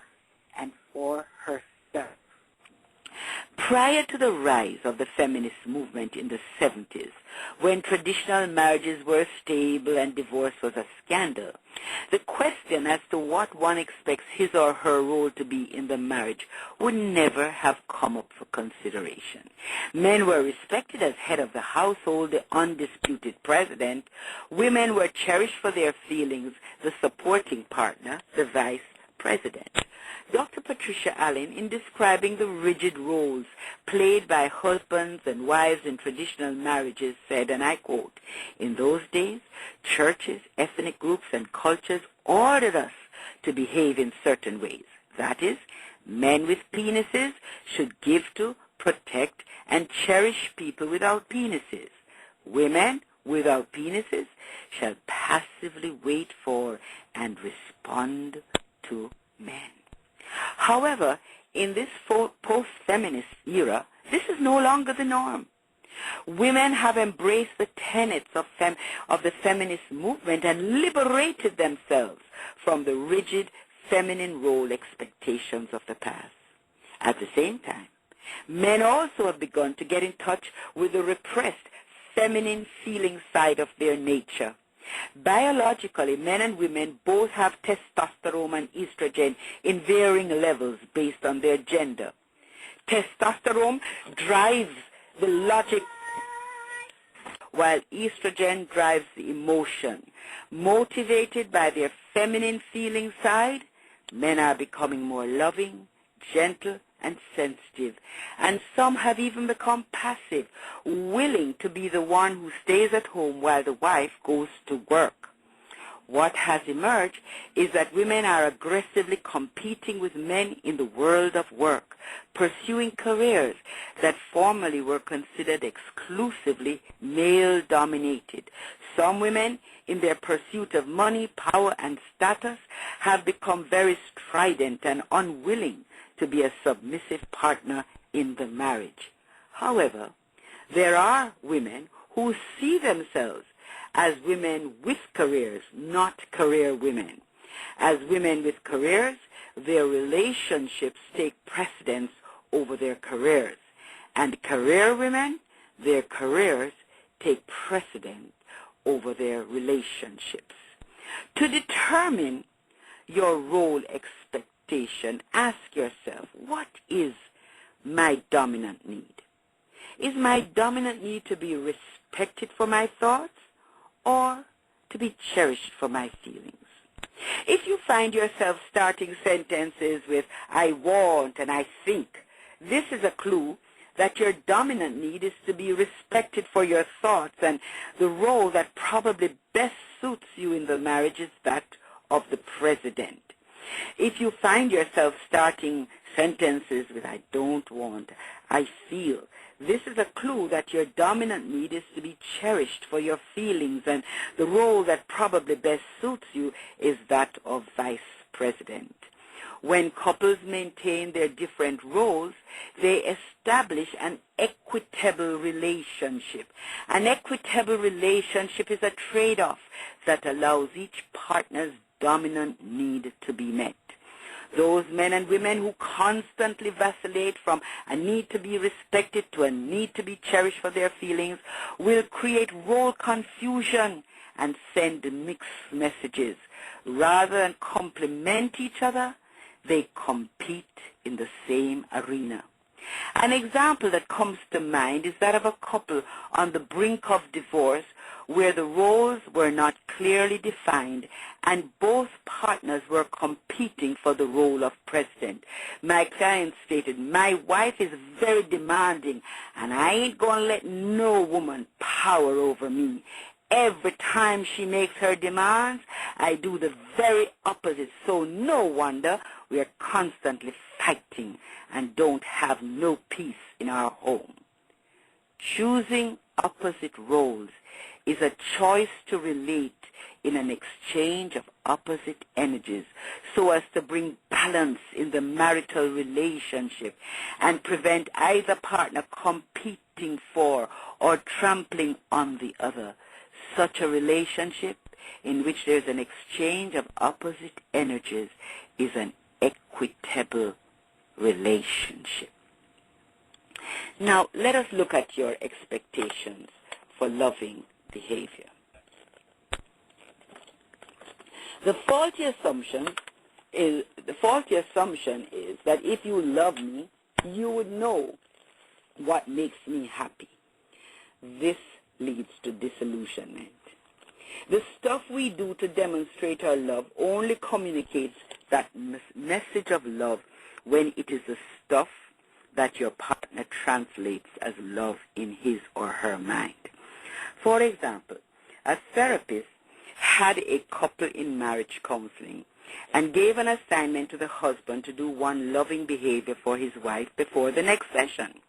and for herself. Prior to the rise of the feminist movement in the 70s, when traditional marriages were stable and divorce was a scandal, the question as to what one expects his or her role to be in the marriage would never have come up for consideration. Men were respected as head of the household, the undisputed president. Women were cherished for their feelings, the supporting partner, the vice president. Dr. Patricia Allen, in describing the rigid roles played by husbands and wives in traditional marriages, said, and I quote, "In those days, churches, ethnic groups, and cultures ordered us to behave in certain ways. That is, men with penises should give to, protect, and cherish people without penises. Women without penises shall passively wait for and respond to men." However, in this post-feminist era, this is no longer the norm. Women have embraced the tenets of the feminist movement and liberated themselves from the rigid feminine role expectations of the past. At the same time, men also have begun to get in touch with the repressed feminine feeling side of their nature. Biologically, men and women both have testosterone and estrogen in varying levels based on their gender. Testosterone drives the logic, while estrogen drives the emotion. Motivated by their feminine feeling side, men are becoming more loving, gentle, and sensitive, and some have even become passive, willing to be the one who stays at home while the wife goes to work. What has emerged is that women are aggressively competing with men in the world of work, pursuing careers that formerly were considered exclusively male-dominated. Some women, in their pursuit of money, power, and status, have become very strident and unwilling to be a submissive partner in the marriage. However, there are women who see themselves as women with careers, not career women. As women with careers, their relationships take precedence over their careers. And career women, their careers take precedence over their relationships. To determine your role expectation, ask yourself, what is my dominant need? Is my dominant need to be respected for my thoughts or to be cherished for my feelings? If you find yourself starting sentences with "I want" and "I think," this is a clue that your dominant need is to be respected for your thoughts, and the role that probably best suits you in the marriage is that of the president. If you find yourself starting sentences with "I don't want," "I feel," this is a clue that your dominant need is to be cherished for your feelings, and the role that probably best suits you is that of vice president. When couples maintain their different roles, they establish an equitable relationship. An equitable relationship is a trade-off that allows each partner's dominant need to be met. Those men and women who constantly vacillate from a need to be respected to a need to be cherished for their feelings will create role confusion and send mixed messages. Rather than complement each other, they compete in the same arena. An example that comes to mind is that of a couple on the brink of divorce where the roles were not clearly defined and both partners were competing for the role of president. My client stated, "My wife is very demanding and I ain't going to let no woman power over me. Every time she makes her demands, I do the very opposite, so no wonder we are constantly fighting and don't have no peace in our home." Choosing opposite roles is a choice to relate in an exchange of opposite energies so as to bring balance in the marital relationship and prevent either partner competing for or trampling on the other. Such a relationship in which there's an exchange of opposite energies is an equitable relationship. Now, let us look at your expectations for loving behavior. The faulty assumption is that if you love me, you would know what makes me happy. This leads to disillusionment. The stuff we do to demonstrate our love only communicates that message of love when it is the stuff that your partner translates as love in his or her mind. For example, a therapist had a couple in marriage counseling and gave an assignment to the husband to do one loving behavior for his wife before the next session.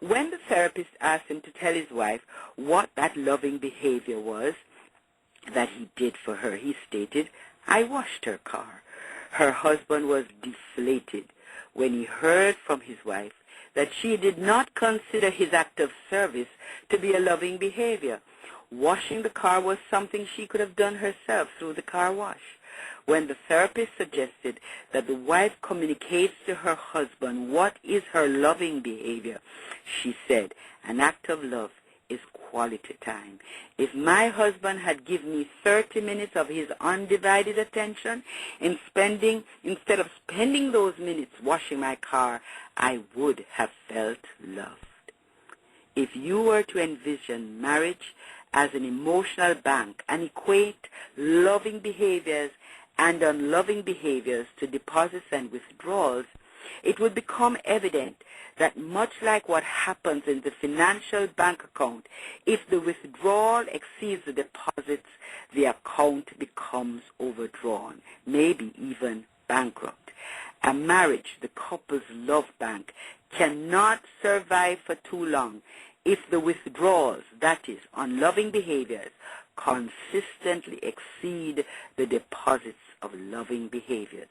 When the therapist asked him to tell his wife what that loving behavior was that he did for her, he stated, "I washed her car." Her husband was deflated when he heard from his wife that she did not consider his act of service to be a loving behavior. Washing the car was something she could have done herself through the car wash. When the therapist suggested that the wife communicates to her husband what is her loving behavior, she said, "An act of love is quality time. If my husband had given me 30 minutes of his undivided attention instead of spending those minutes washing my car, I would have felt loved." If you were to envision marriage as an emotional bank and equate loving behaviors and unloving behaviors to deposits and withdrawals, it would become evident that much like what happens in the financial bank account, if the withdrawal exceeds the deposits, the account becomes overdrawn, maybe even bankrupt. A marriage, the couple's love bank, cannot survive for too long if the withdrawals, that is, unloving behaviors, consistently exceed the deposits of loving behaviors.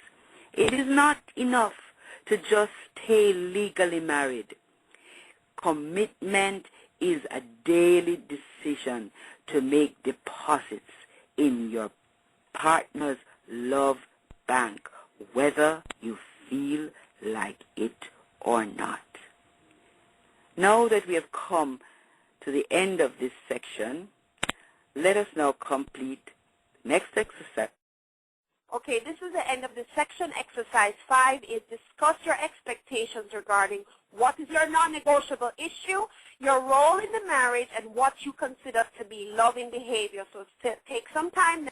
It is not enough to just stay legally married. Commitment is a daily decision to make deposits in your partner's love bank, whether you feel like it or not. Now that we have come to the end of this section, let us now complete the next exercise. Okay, this is the end of the section. Exercise 5 is discuss your expectations regarding what is your non-negotiable issue, your role in the marriage, and what you consider to be loving behavior. So take some time.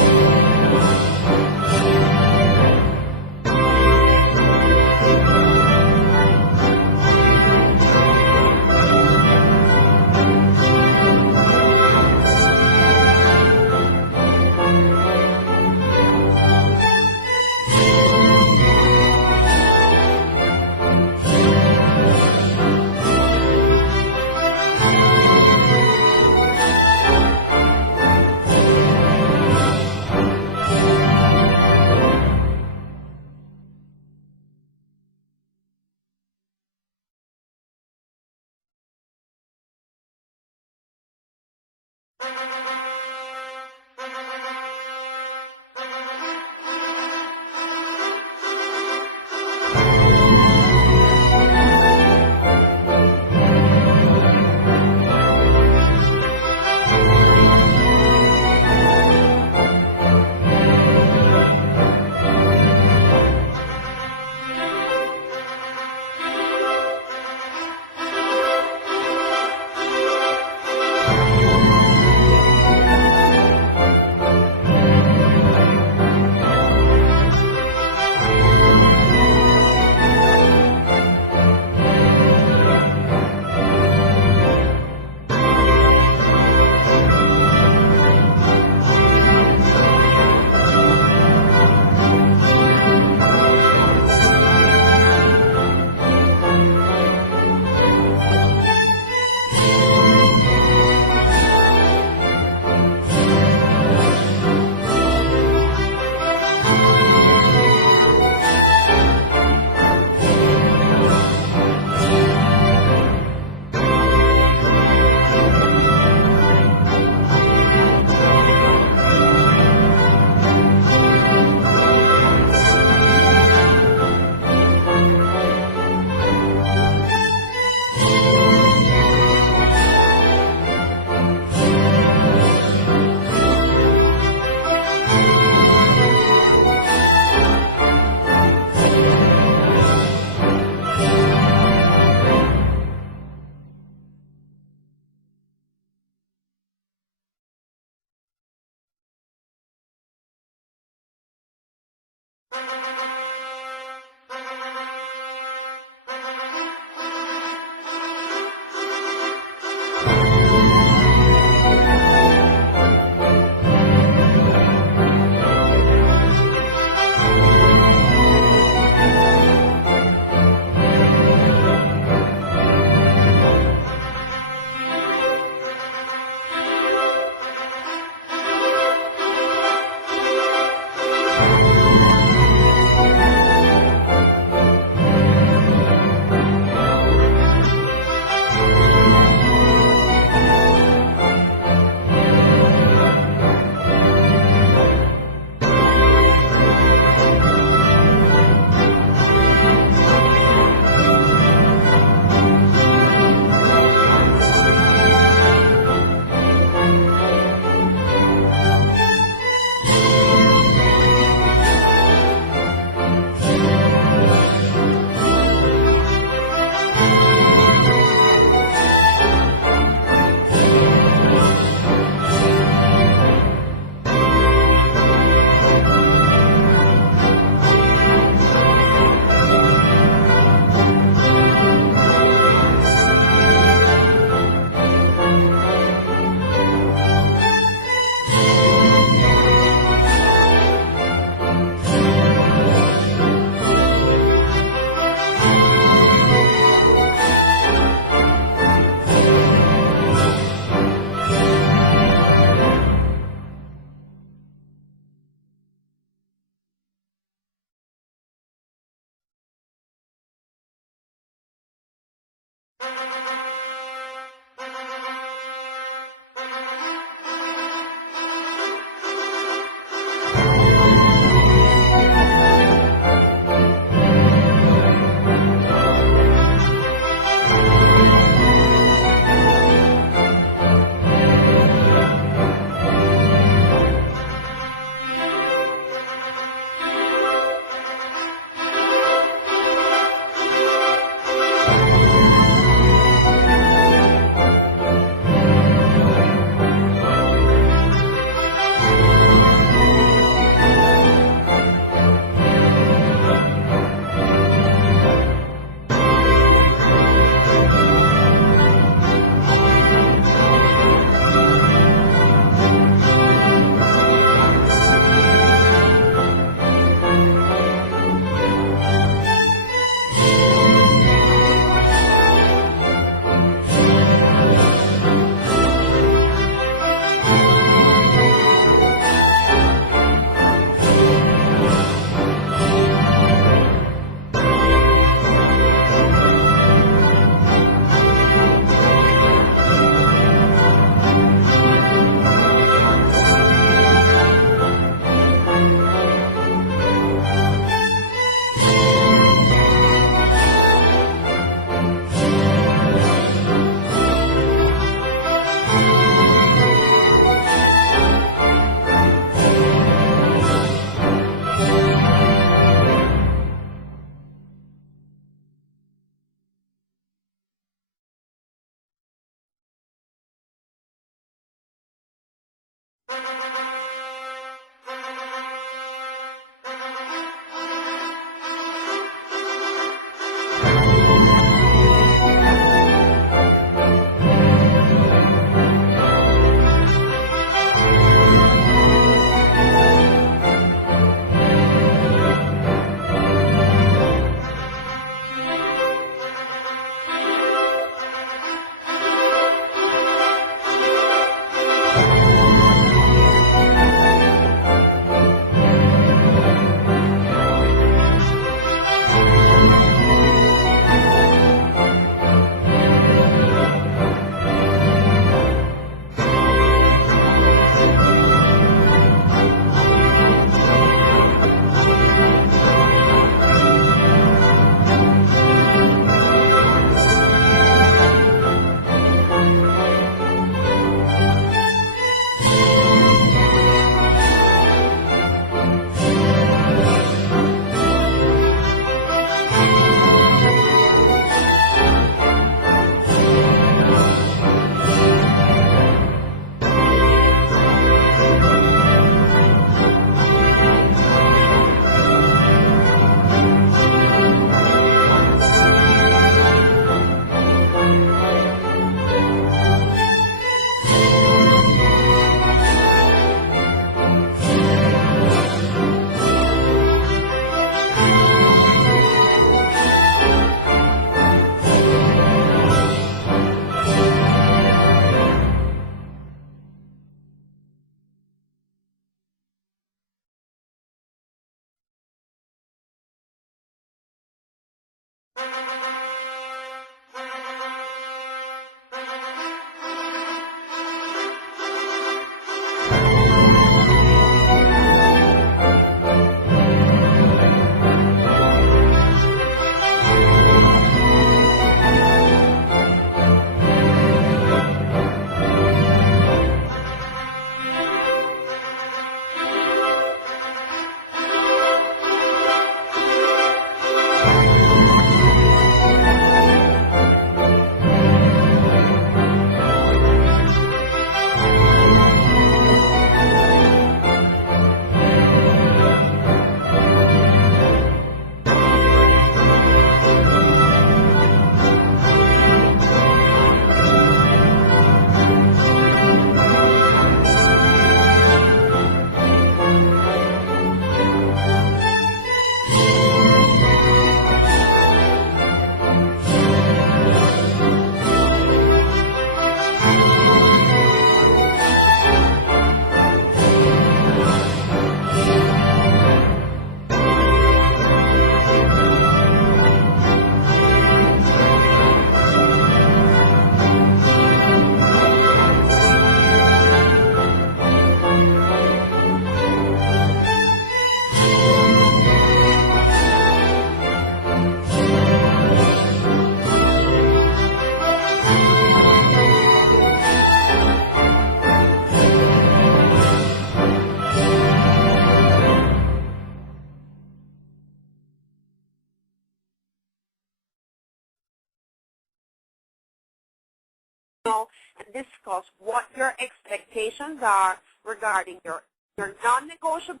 discuss what your expectations are regarding your non-negotiable.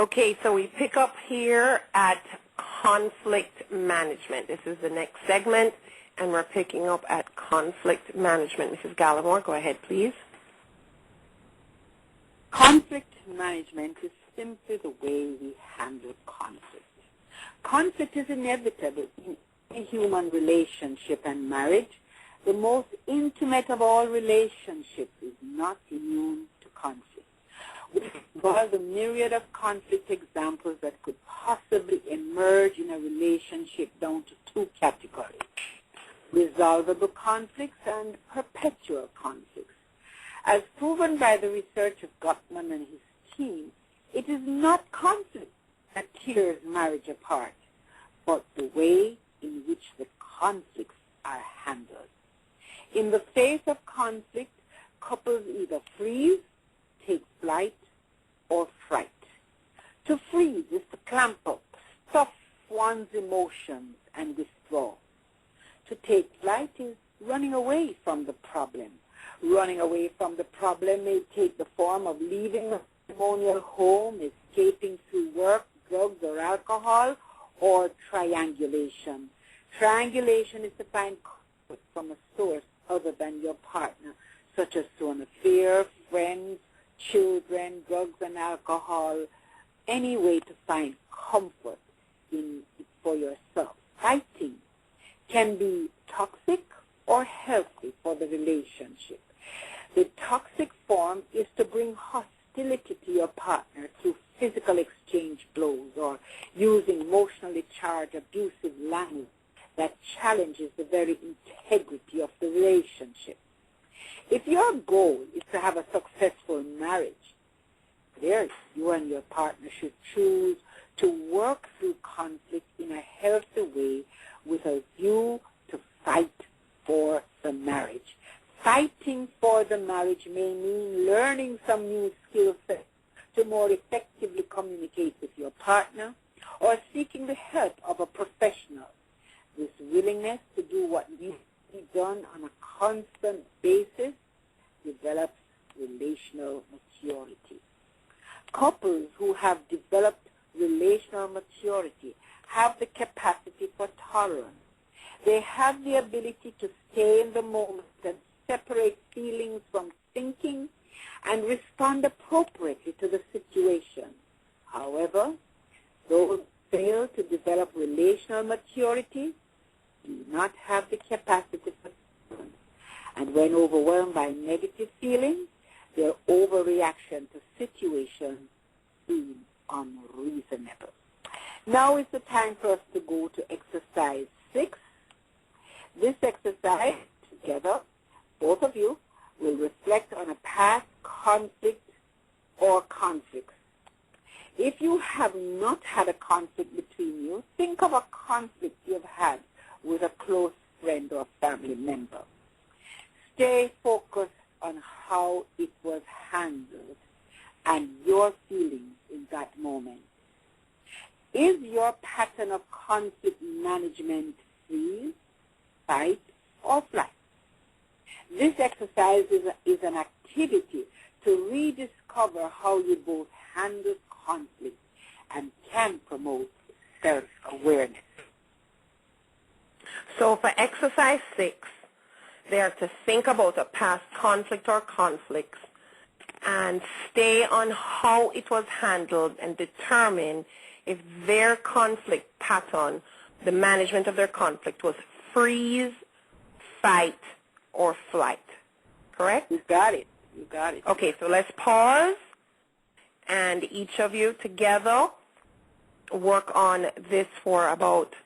Okay, so we pick up here at conflict management. This is the next segment, and we're picking up at conflict management. Mrs. Gallimore, go ahead, please. Conflict management is simply the way we handle conflict. Conflict is inevitable in a human relationship, and marriage, the most intimate of all relationships, is not immune to conflict. We involve the myriad of conflict examples that could possibly emerge in a relationship down to two categories: resolvable conflicts and perpetual conflicts. As proven by the research of Gottman and his team, it is not conflict that tears marriage apart, but the way in which the conflicts are handled. In the face of conflict, couples either freeze, take flight, or fright. To freeze is to clamp up, stuff one's emotions, and withdraw. To take flight is running away from the problem. Running away from the problem may take the form of leaving the matrimonial home, escaping through work, drugs, or alcohol, or triangulation. Triangulation is to find comfort from a source other than your partner, such as through an affair, friends, children, drugs, and alcohol. Any way to find comfort for yourself. Fighting can be toxic or healthy for the relationship. The toxic form is to bring hostility to your partner through physical exchange blows or using emotionally charged abusive language that challenges the very integrity of the relationship. If your goal is to have a successful marriage, there you and your partner should choose to work through conflict in a healthy way with a view to fight for the marriage. Fighting for the marriage may mean learning some new skill sets to more effectively communicate with your partner, or seeking the help of a professional. This willingness to do what needs to be done on a constant basis develops relational maturity. Couples who have developed relational maturity have the capacity for tolerance. They have the ability to stay in the moment and separate feelings from thinking and respond appropriately to the situation. However, those who fail to develop relational maturity do not have the capacity for tolerance. And when overwhelmed by negative feelings, their overreaction to situations seems unreasonable. Now is the time for us to go to exercise 6. This exercise, together, both of you, will reflect on a past conflict or conflicts. If you have not had a conflict between you, think of a conflict you've had with a close friend or family member. Stay focused on how it was handled and your feelings in that moment. Is your pattern of conflict management freeze, fight, or flight? This exercise is an activity to rediscover how you both handle conflict and can promote self-awareness. So for exercise 6, they are to think about a past conflict or conflicts and stay on how it was handled and determine if their conflict pattern, the management of their conflict, was freeze, fight, or flight. Correct? You got it. You got it. Okay, so let's pause, and each of you together work on this for about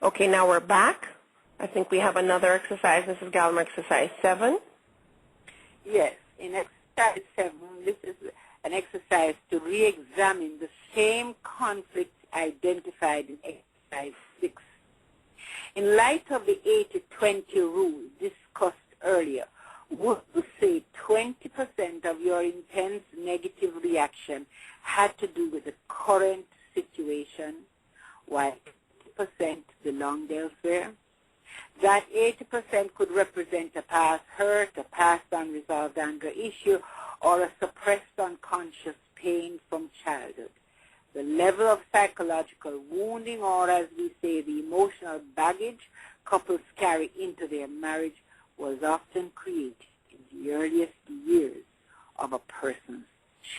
Okay, now we're back. I think we have another exercise. This is Gallimore exercise 7. Yes, in exercise 7, this is an exercise to re-examine the same conflicts identified in exercise 6. In light of the 80-20 rule discussed earlier, would you say 20% of your intense negative reaction had to do with the current situation, while 80% belonged elsewhere? That 80% could represent a past hurt, a past unresolved anger issue, or a suppressed unconscious pain from childhood. The level of psychological wounding, or as we say, the emotional baggage couples carry into their marriage, was often created in the earliest years of a person's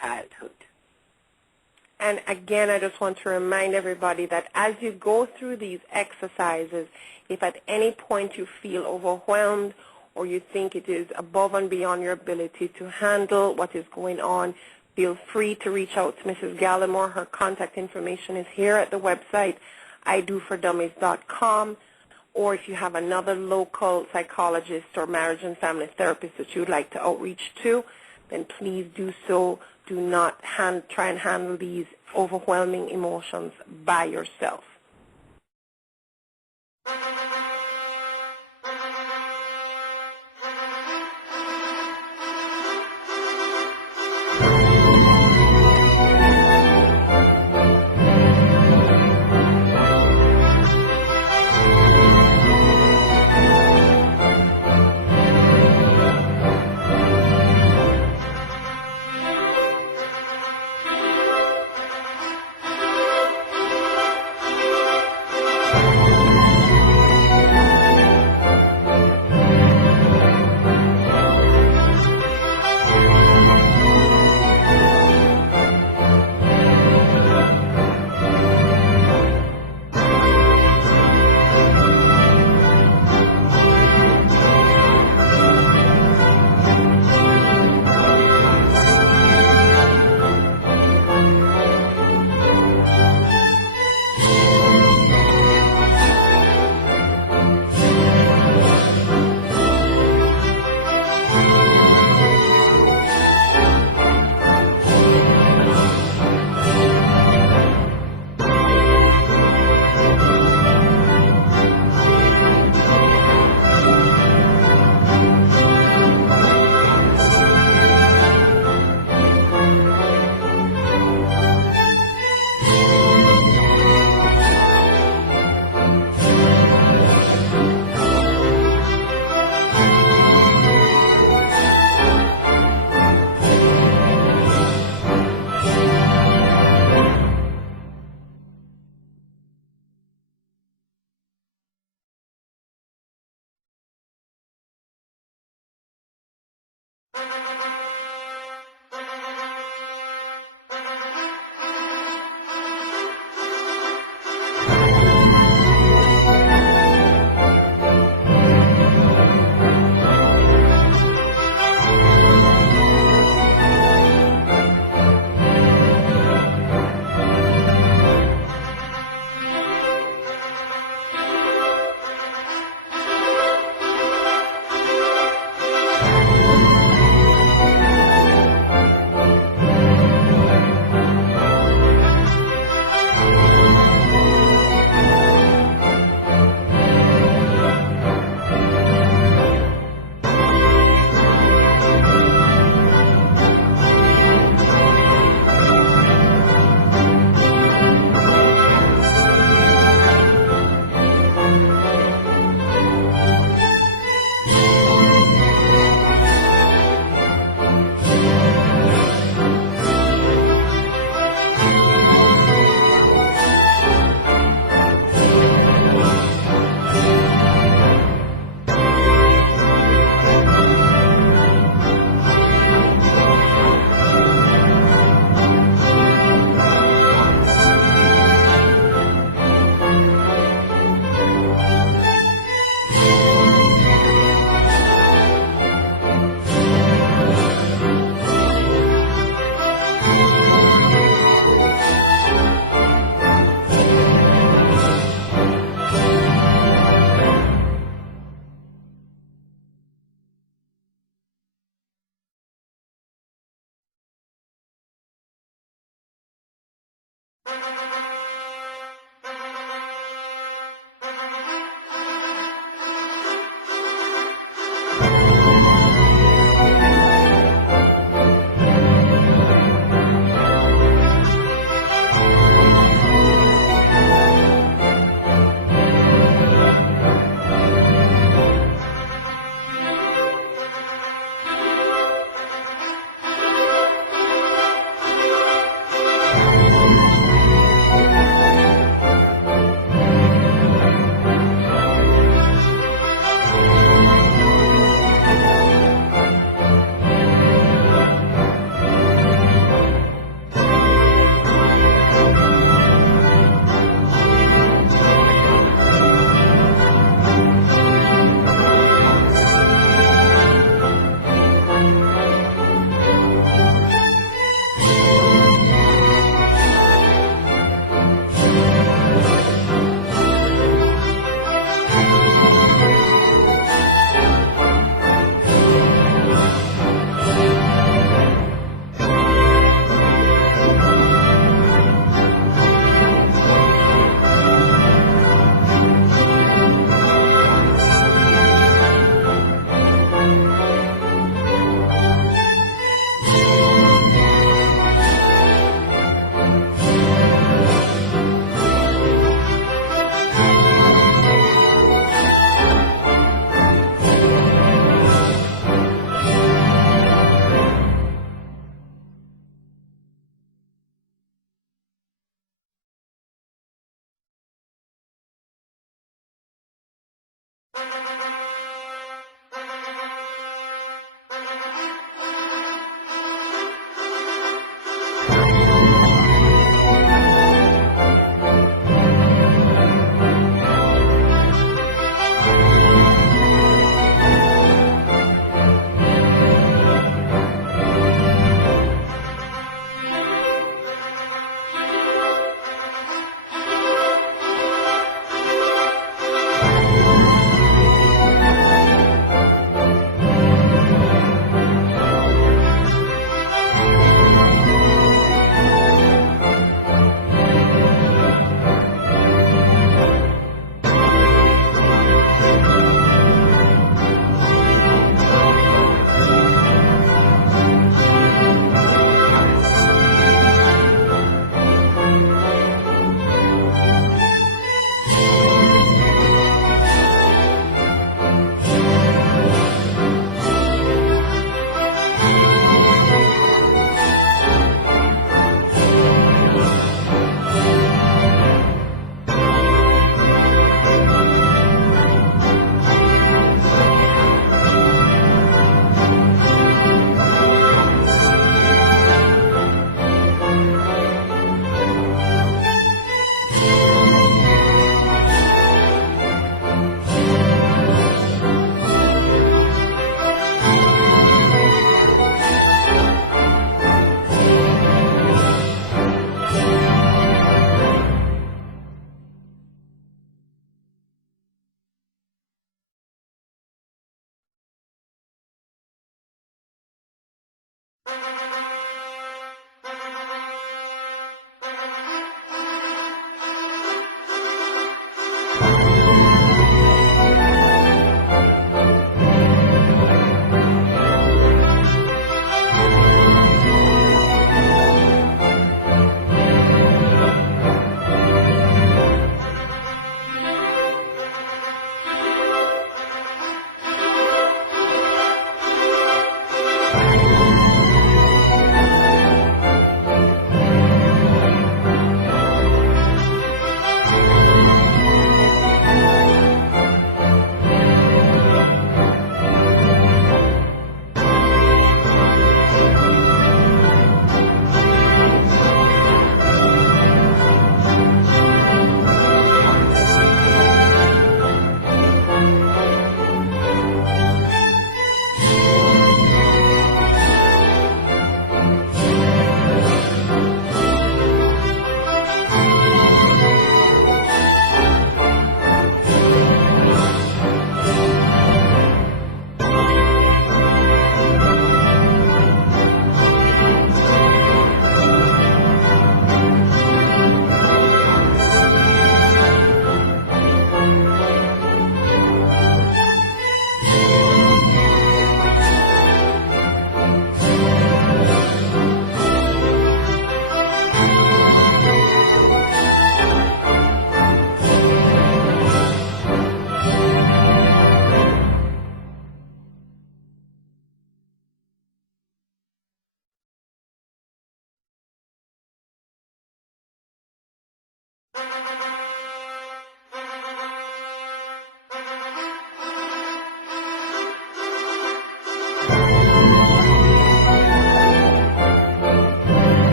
childhood. And again, I just want to remind everybody that as you go through these exercises, if at any point you feel overwhelmed or you think it is above and beyond your ability to handle what is going on, feel free to reach out to Mrs. Gallimore. Her contact information is here at the website, idofordummies.com. Or if you have another local psychologist or marriage and family therapist that you would like to outreach to, then please do so. Do not try and handle these overwhelming emotions by yourself.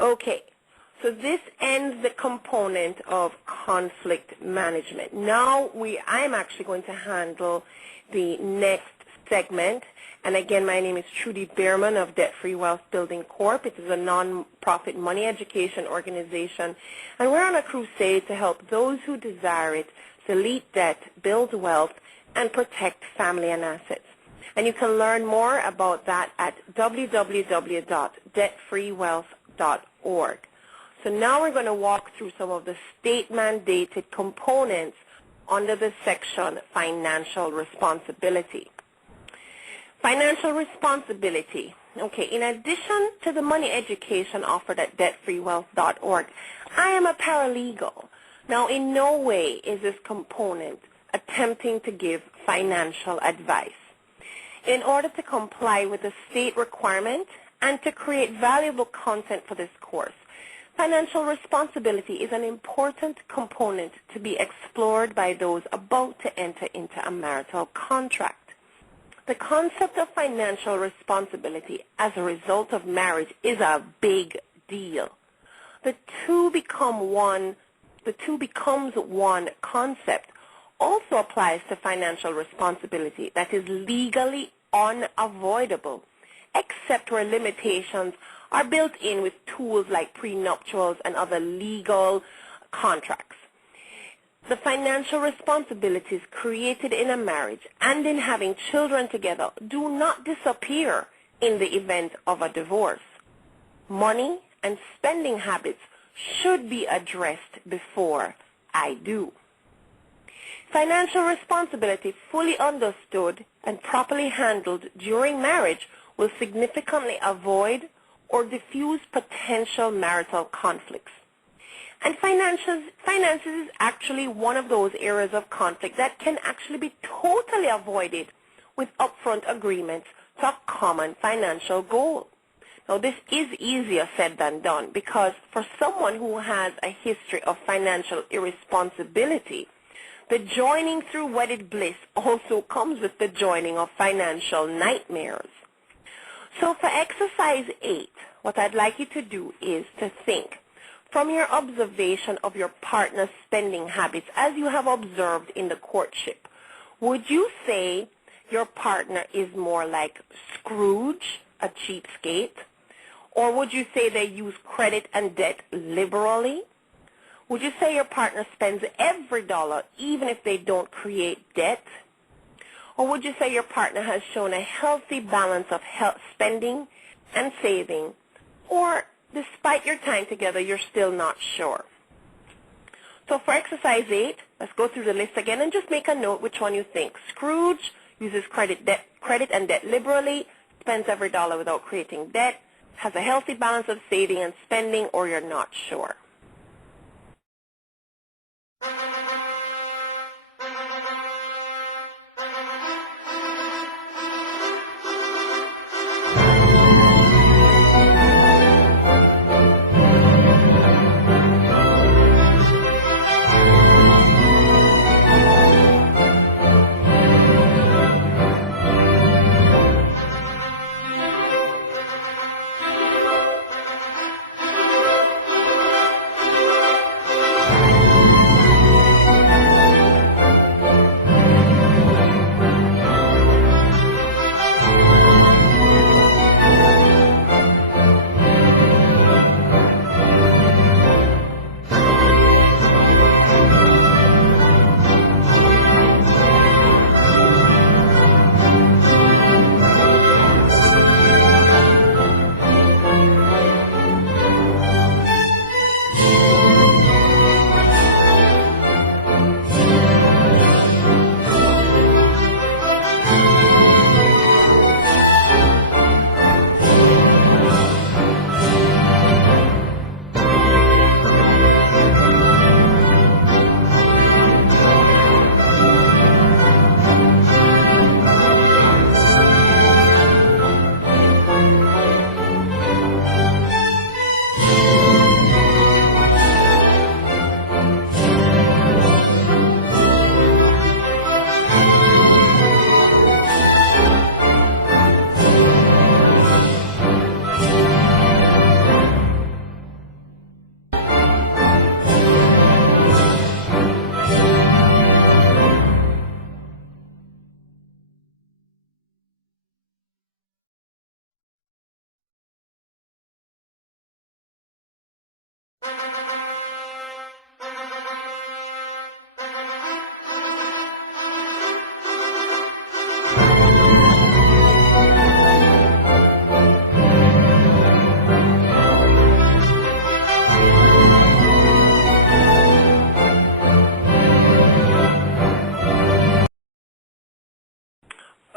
Okay, so this ends the component of conflict management. Now I'm actually going to handle the next segment. And again, my name is Trudy Bierman of Debt Free Wealth Building Corp. It is a non-profit money education organization. And we're on a crusade to help those who desire it delete debt, build wealth, and protect family and assets. And you can learn more about that at www.debtfreewealth.org. So now we're going to walk through some of the state-mandated components under the section Financial Responsibility. Financial responsibility. Okay, in addition to the money education offered at debtfreewealth.org, I am a paralegal. Now, in no way is this component attempting to give financial advice. In order to comply with the state requirement and to create valuable content for this course, financial responsibility is an important component to be explored by those about to enter into a marital contract. The concept of financial responsibility as a result of marriage is a big deal. The two becomes one concept also applies to financial responsibility that is legally unavoidable, except where limitations are built in with tools like prenuptials and other legal contracts. The financial responsibilities created in a marriage and in having children together do not disappear in the event of a divorce. Money and spending habits should be addressed before I do. Financial responsibility fully understood and properly handled during marriage will significantly avoid or diffuse potential marital conflicts. And finances is actually one of those areas of conflict that can actually be totally avoided with upfront agreements to a common financial goal. Now, this is easier said than done because for someone who has a history of financial irresponsibility, the joining through wedded bliss also comes with the joining of financial nightmares. So for exercise 8, what I'd like you to do is to think from your observation of your partner's spending habits as you have observed in the courtship. Would you say your partner is more like Scrooge, a cheapskate? Or would you say they use credit and debt liberally? Would you say your partner spends every dollar even if they don't create debt? Or would you say your partner has shown a healthy balance of spending and saving? Or despite your time together, you're still not sure? So for exercise 8, let's go through the list again and just make a note which one you think. Scrooge uses credit and debt liberally, spends every dollar without creating debt, has a healthy balance of saving and spending, or you're not sure.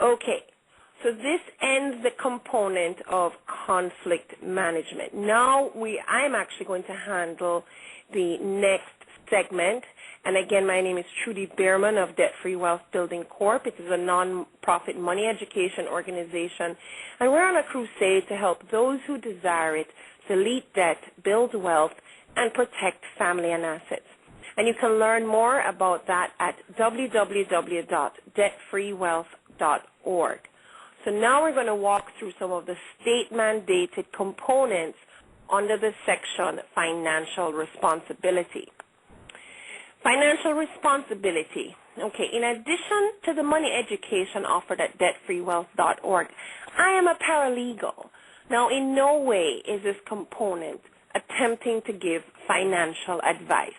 Okay, so this ends the component of conflict management. Now I'm actually going to handle the next segment. And again, my name is Trudy Bierman of Debt Free Wealth Building Corp. It is a non-profit money education organization. And we're on a crusade to help those who desire it delete debt, build wealth, and protect family and assets. And you can learn more about that at www.debtfreewealth.org. So now we're going to walk through some of the state-mandated components under the section Financial Responsibility. Financial responsibility. Okay, in addition to the money education offered at debtfreewealth.org, I am a paralegal. Now, in no way is this component attempting to give financial advice.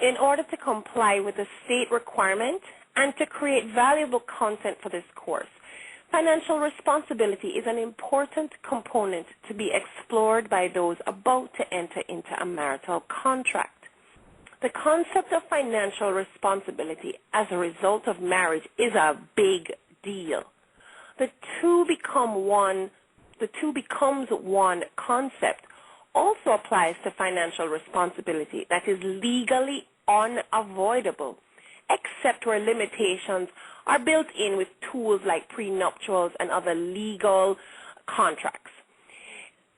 In order to comply with the state requirement and to create valuable content for this course, financial responsibility is an important component to be explored by those about to enter into a marital contract. The concept of financial responsibility as a result of marriage is a big deal. The two becomes one concept also applies to financial responsibility that is legally unavoidable, except where limitations are built in with tools like prenuptials and other legal contracts.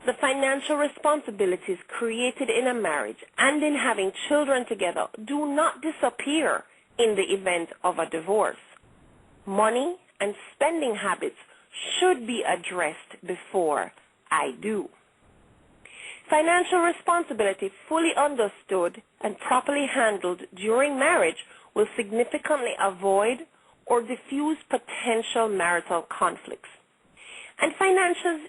The financial responsibilities created in a marriage and in having children together do not disappear in the event of a divorce. Money and spending habits should be addressed before I do. Financial responsibility fully understood and properly handled during marriage will significantly avoid or diffuse potential marital conflicts. And finances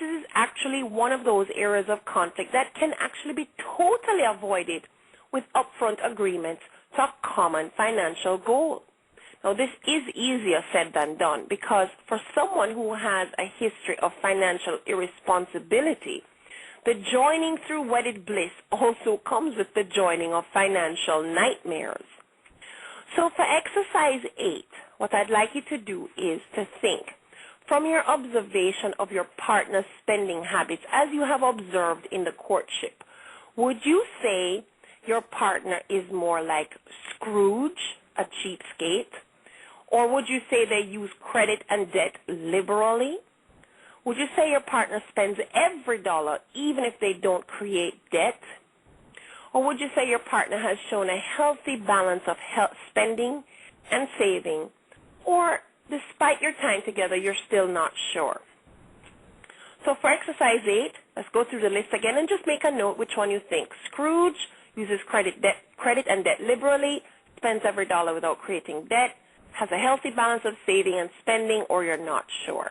is actually one of those areas of conflict that can actually be totally avoided with upfront agreements to a common financial goal. Now, this is easier said than done because for someone who has a history of financial irresponsibility, the joining through wedded bliss also comes with the joining of financial nightmares. So for exercise 8, what I'd like you to do is to think from your observation of your partner's spending habits as you have observed in the courtship. Would you say your partner is more like Scrooge, a cheapskate? Or would you say they use credit and debt liberally? Would you say your partner spends every dollar even if they don't create debt? Or would you say your partner has shown a healthy balance of spending and saving? Or despite your time together, you're still not sure? So for exercise 8, let's go through the list again and just make a note which one you think. Scrooge uses credit and debt liberally, spends every dollar without creating debt, has a healthy balance of saving and spending, or you're not sure.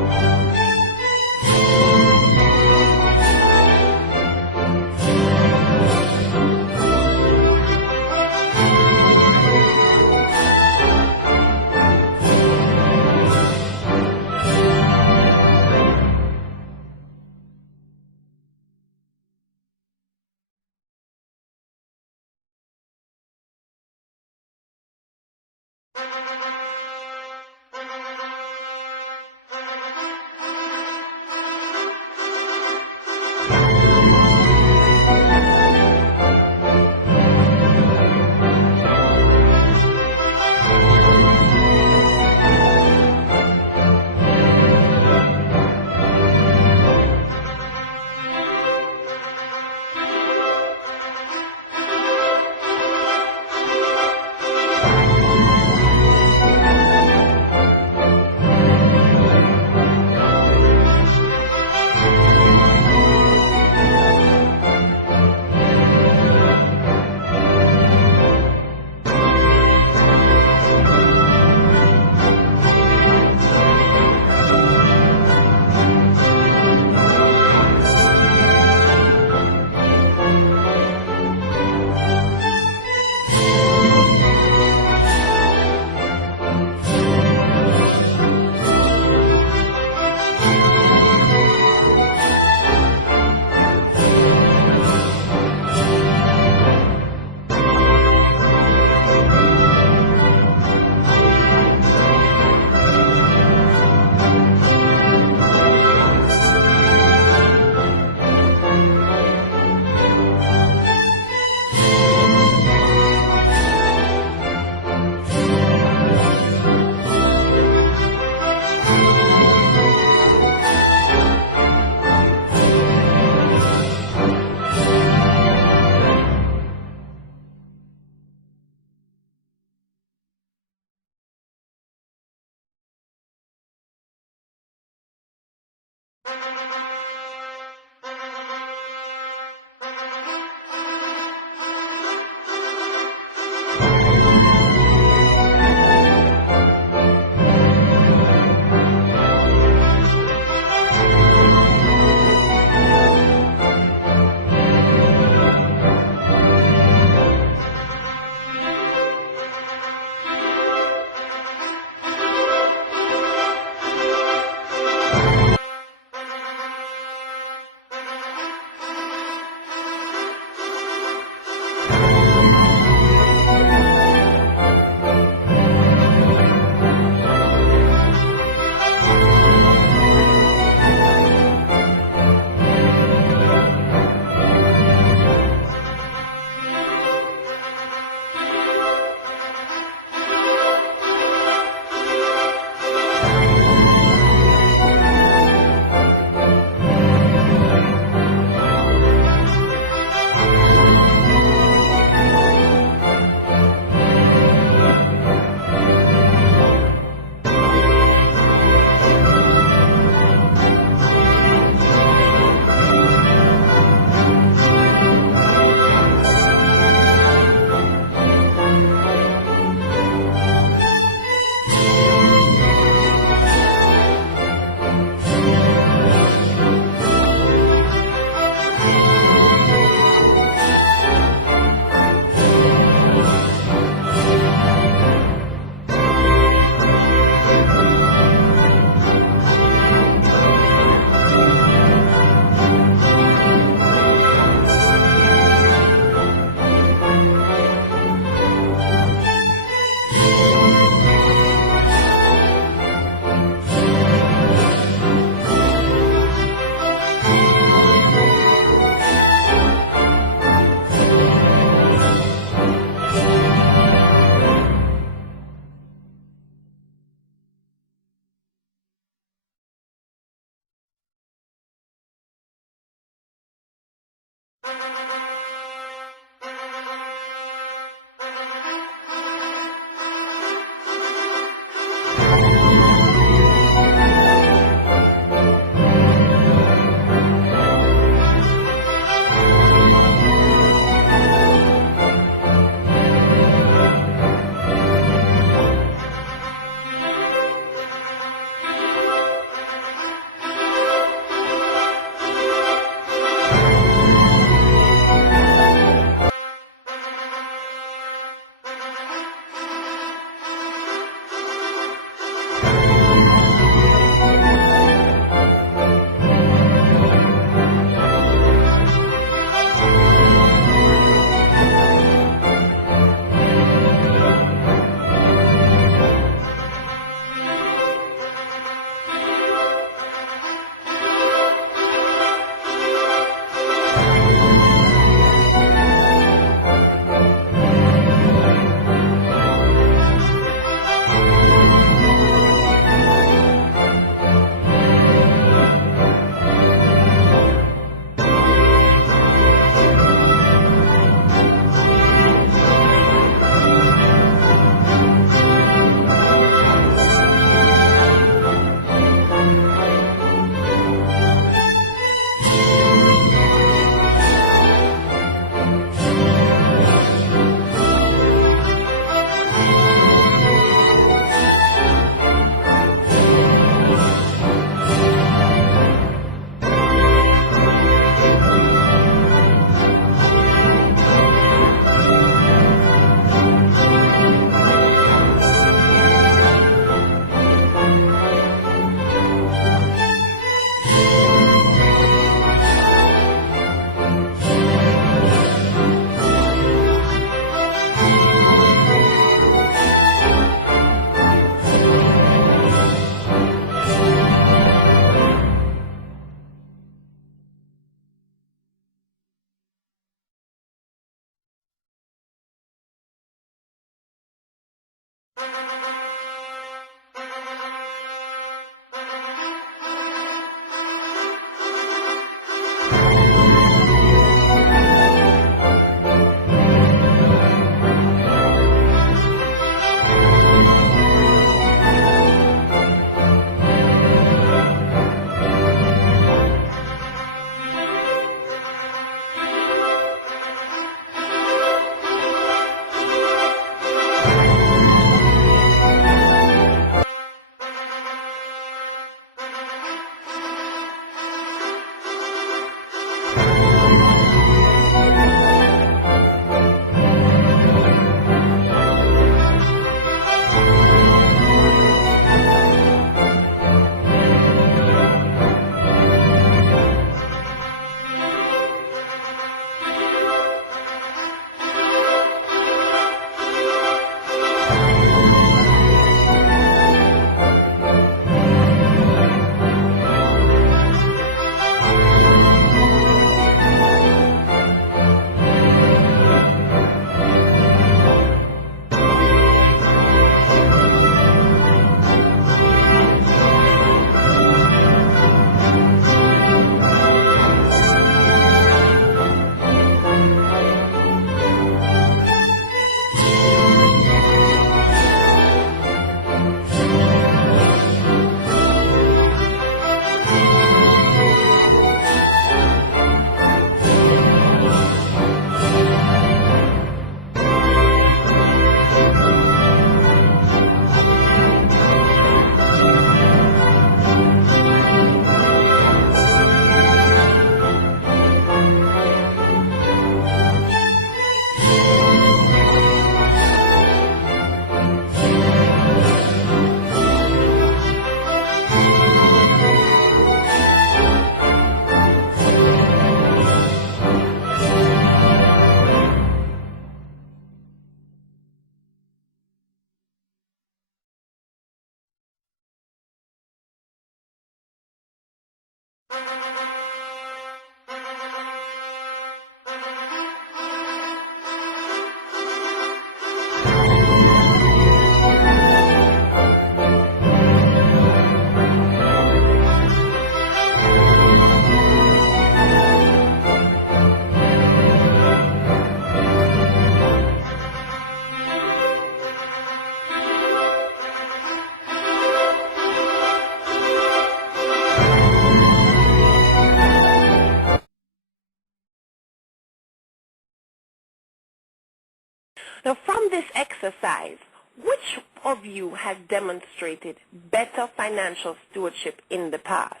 Now, from this exercise, which of you has demonstrated better financial stewardship in the past?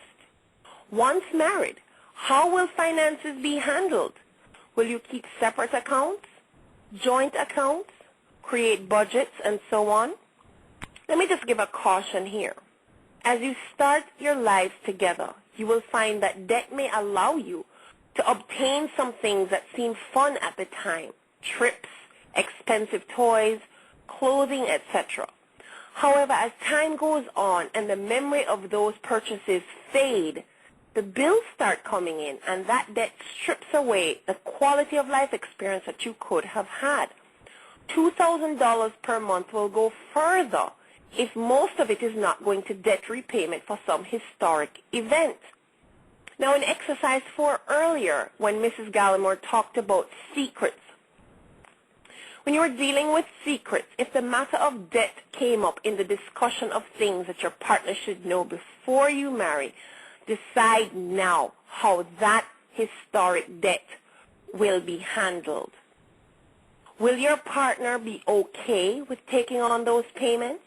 Once married, how will finances be handled? Will you keep separate accounts, joint accounts, create budgets, and so on? Let me just give a caution here. As you start your lives together, you will find that debt may allow you to obtain some things that seem fun at the time, trips, expensive toys, clothing, etc. However, as time goes on and the memory of those purchases fade, the bills start coming in, and that debt strips away the quality of life experience that you could have had. $2,000 per month will go further if most of it is not going to debt repayment for some historic event. Now, in exercise 4 earlier, when Mrs. Gallimore talked about secrets, when you were dealing with secrets, if the matter of debt came up in the discussion of things that your partner should know before you marry, decide now how that historic debt will be handled. Will your partner be okay with taking on those payments?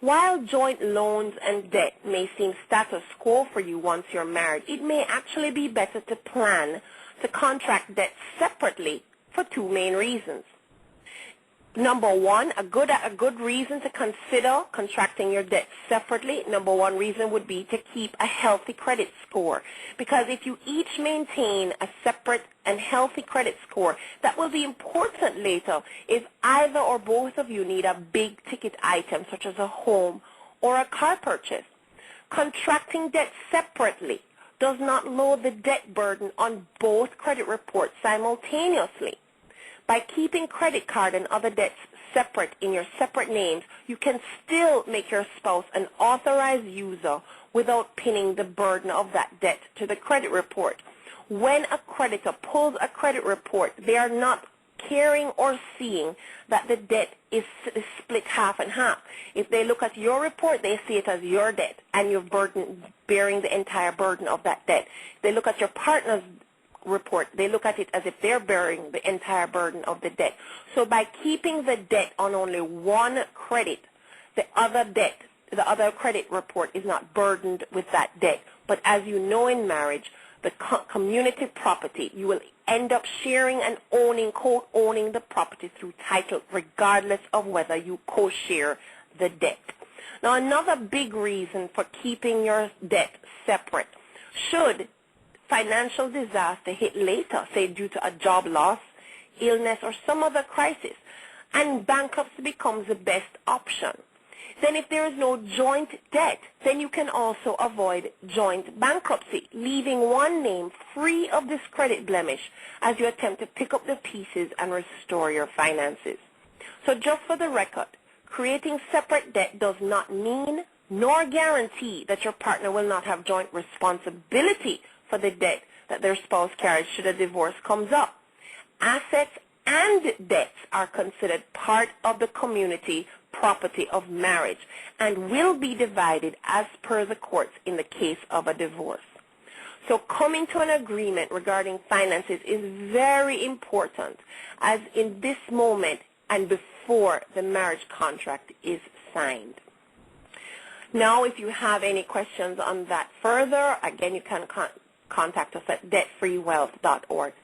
While joint loans and debt may seem status quo for you once you're married, it may actually be better to plan to contract debt separately for two main reasons. Number one, a good reason to consider contracting your debt separately, number one reason would be to keep a healthy credit score. Because if you each maintain a separate and healthy credit score, that will be important later if either or both of you need a big ticket item such as a home or a car purchase. Contracting debt separately does not load the debt burden on both credit reports simultaneously. By keeping credit card and other debts separate in your separate names, you can still make your spouse an authorized user without pinning the burden of that debt to the credit report. When a creditor pulls a credit report, they are not caring or seeing that the debt is split half and half. If they look at your report, they see it as your debt and you're bearing the entire burden of that debt. If they look at your partner's report, they look at it as if they're bearing the entire burden of the debt. So by keeping the debt on only one credit, the other credit report is not burdened with that debt. But as you know in marriage, the community property, you will end up sharing and owning, co-owning the property through title, regardless of whether you co-share the debt. Now, another big reason for keeping your debt separate, should financial disaster hit later, say due to a job loss, illness, or some other crisis, and bankruptcy becomes the best option. Then if there is no joint debt, then you can also avoid joint bankruptcy, leaving one name free of this credit blemish as you attempt to pick up the pieces and restore your finances. So just for the record, creating separate debt does not mean nor guarantee that your partner will not have joint responsibility for the debt that their spouse carries should a divorce comes up. Assets and debts are considered part of the community property of marriage and will be divided as per the courts in the case of a divorce. So coming to an agreement regarding finances is very important, as in this moment and before the marriage contract is signed. Now, if you have any questions on that further, again, you can contact us at debtfreewealth.org.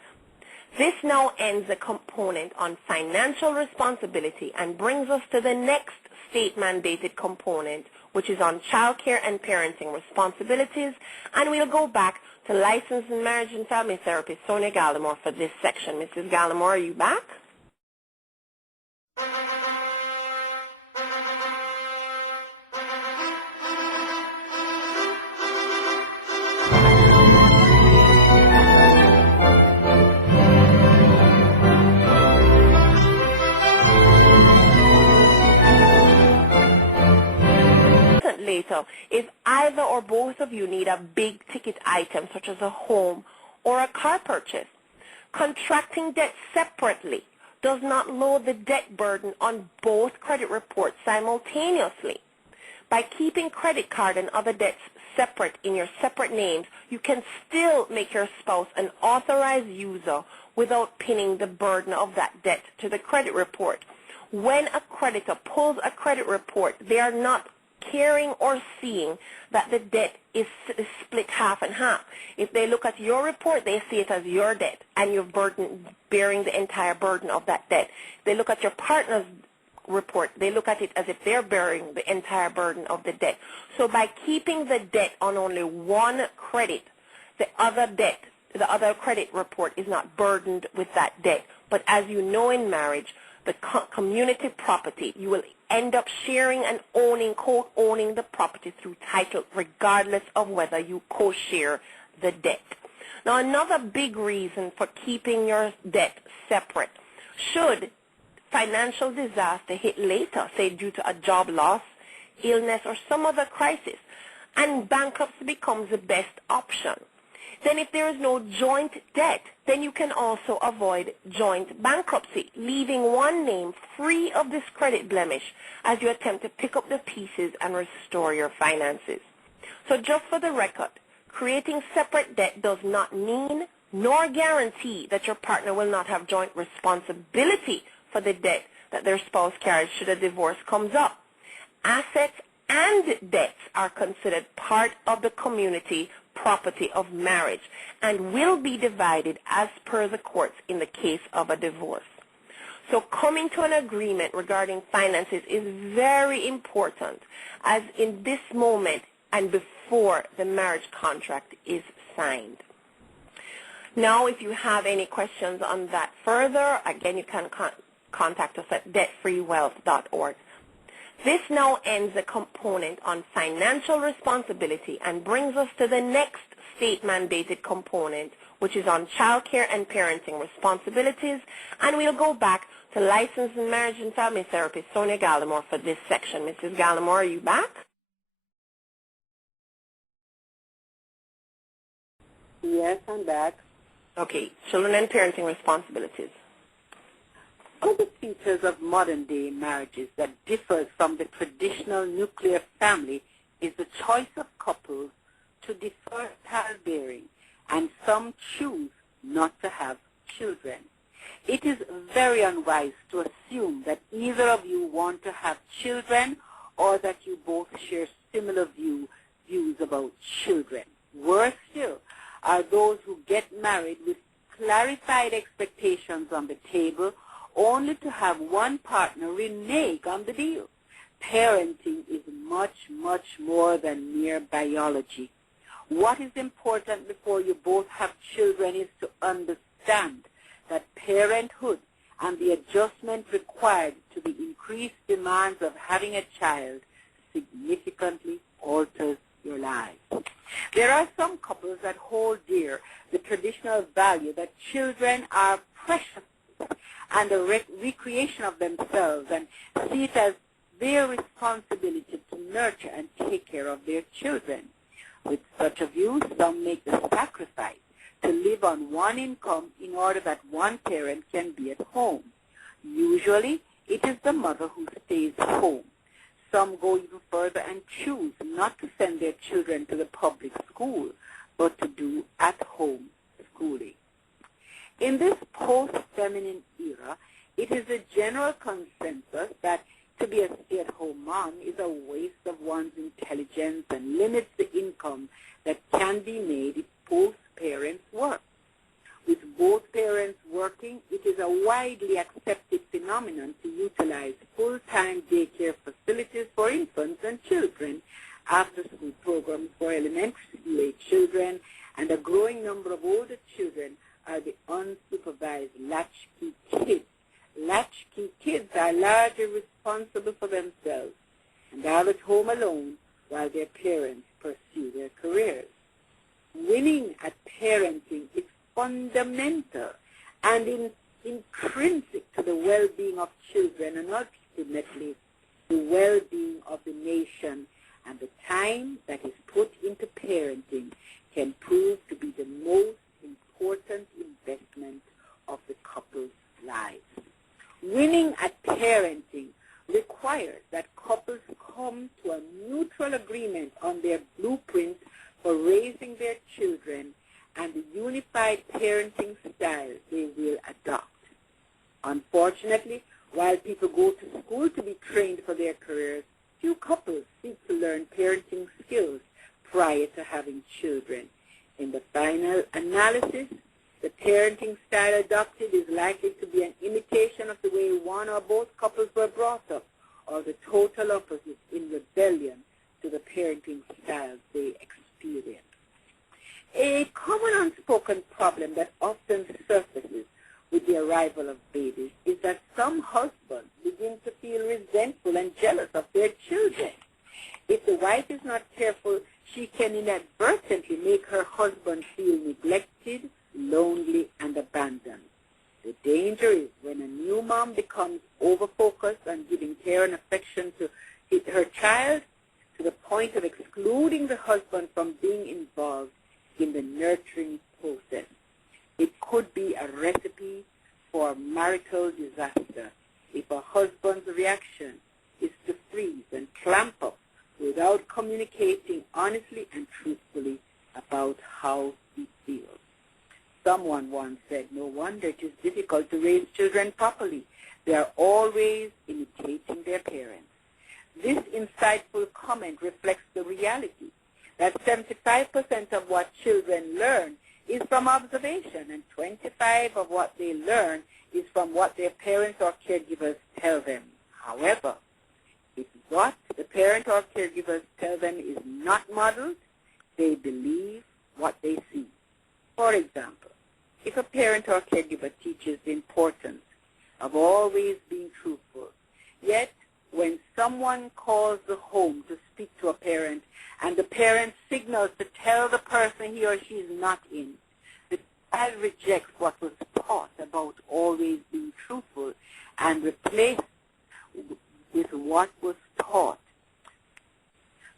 This now ends the component on financial responsibility and brings us to the next state-mandated component, which is on childcare and parenting responsibilities, and we'll go back to licensed marriage and family therapist Sonia Gallimore for this section. Mrs. Gallimore, are you back? Later, if either or both of you need a big ticket item such as a home or a car purchase, contracting debt separately does not load the debt burden on both credit reports simultaneously. By keeping credit card and other debts separate in your separate names, you can still make your spouse an authorized user without pinning the burden of that debt to the credit report. When a creditor pulls a credit report, they are not caring or seeing that the debt is split half and half. If they look at your report, they see it as your debt and you're bearing the entire burden of that debt. If they look at your partner's report, they look at it as if they're bearing the entire burden of the debt. So by keeping the debt on only one credit, the other credit report is not burdened with that debt. But as you know in marriage, the community property, you will end up sharing and owning, co-owning the property through title, regardless of whether you co-share the debt. Now, another big reason for keeping your debt separate, should financial disaster hit later, say due to a job loss, illness, or some other crisis, and bankruptcy becomes the best option. Then if there is no joint debt, then you can also avoid joint bankruptcy, leaving one name free of this credit blemish as you attempt to pick up the pieces and restore your finances. So just for the record, creating separate debt does not mean nor guarantee that your partner will not have joint responsibility for the debt that their spouse carries should a divorce comes up. assets and debts are considered part of the community property of marriage and will be divided as per the courts in the case of a divorce. So coming to an agreement regarding finances is very important, as in this moment and before the marriage contract is signed. Now, if you have any questions on that further, again, you can contact us at debtfreewealth.org. This now ends the component on financial responsibility and brings us to the next state-mandated component, which is on childcare and parenting responsibilities, and we'll go back to licensed marriage and family therapist Sonia Gallimore for this section. Mrs. Gallimore, are you back? Yes, I'm back. Okay, children and parenting responsibilities. One of the features of modern-day marriages that differs from the traditional nuclear family is the choice of couples to defer childbearing, and some choose not to have children. It is very unwise to assume that either of you want to have children or that you both share similar views about children. Worse still are those who get married with clarified expectations on the table only to have one partner renege on the deal. Parenting is much, much more than mere biology. What is important before you both have children is to understand that parenthood and the adjustment required to the increased demands of having a child significantly alters your lives. There are some couples that hold dear the traditional value that children are precious and a recreation of themselves, and see it as their responsibility to nurture and take care of their children. With such a view, some make the sacrifice to live on one income in order that one parent can be at home. Usually, it is the mother who stays home. Some go even further and choose not to send their children to the public school, but to do at-home schooling. In this post-feminine era, it is a general consensus that to be a stay-at-home mom is a waste of one's intelligence and limits the income that can be made if both parents work. With both parents working, it is a widely accepted phenomenon to utilize full-time daycare facilities for infants and children, after-school programs for elementary children, and a growing number of older children are the unsupervised latchkey kids. Latchkey kids are largely responsible for themselves and are at home alone while their parents pursue their careers. Winning at parenting is fundamental and intrinsic to the well-being of children and ultimately the well-being of the nation, and the time that is put into parenting can prove to be the most important investment of the couple's lives. Winning at parenting requires that couples come to a mutual agreement on their blueprint for raising their children and the unified parenting style they will adopt. Unfortunately, while people go to school to be trained for their careers, few couples seek to learn parenting skills prior to having children. In the final analysis, the parenting style adopted is likely to be an imitation of the way one or both couples were brought up, or the total opposite in rebellion to the parenting styles they experience. A common unspoken problem that often surfaces with the arrival of babies is that some husbands begin to feel resentful and jealous of their children. If the wife is not careful, she can inadvertently make her husband feel neglected, lonely, and abandoned. The danger is when a new mom becomes over-focused on giving care and affection to her child to the point of excluding the husband from being involved in the nurturing process. It could be a recipe for marital disaster if a husband's reaction is to freeze and clamp up without communicating honestly and truthfully about how he feels. Someone once said, "No wonder it is difficult to raise children properly. They are always imitating their parents." This insightful comment reflects the reality that 75% of what children learn is from observation, and 25% of what they learn is from what their parents or caregivers tell them. However, if what the parent or caregivers tell them is not modeled, they believe what they see. For example, if a parent or caregiver teaches the importance of always being truthful, yet when someone calls the home to speak to a parent and the parent signals to tell the person he or she is not in, the child rejects what was taught about always being truthful and replaces with what was taught.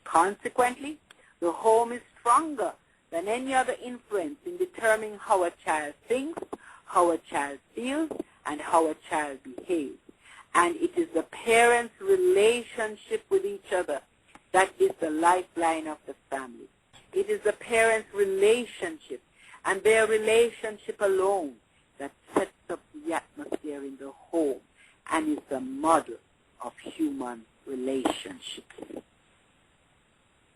Consequently, the home is stronger than any other influence in determining how a child thinks, how a child feels, and how a child behaves. And it is the parents' relationship with each other that is the lifeline of the family. It is the parents' relationship and their relationship alone that sets up the atmosphere in the home and is the model of human relationships.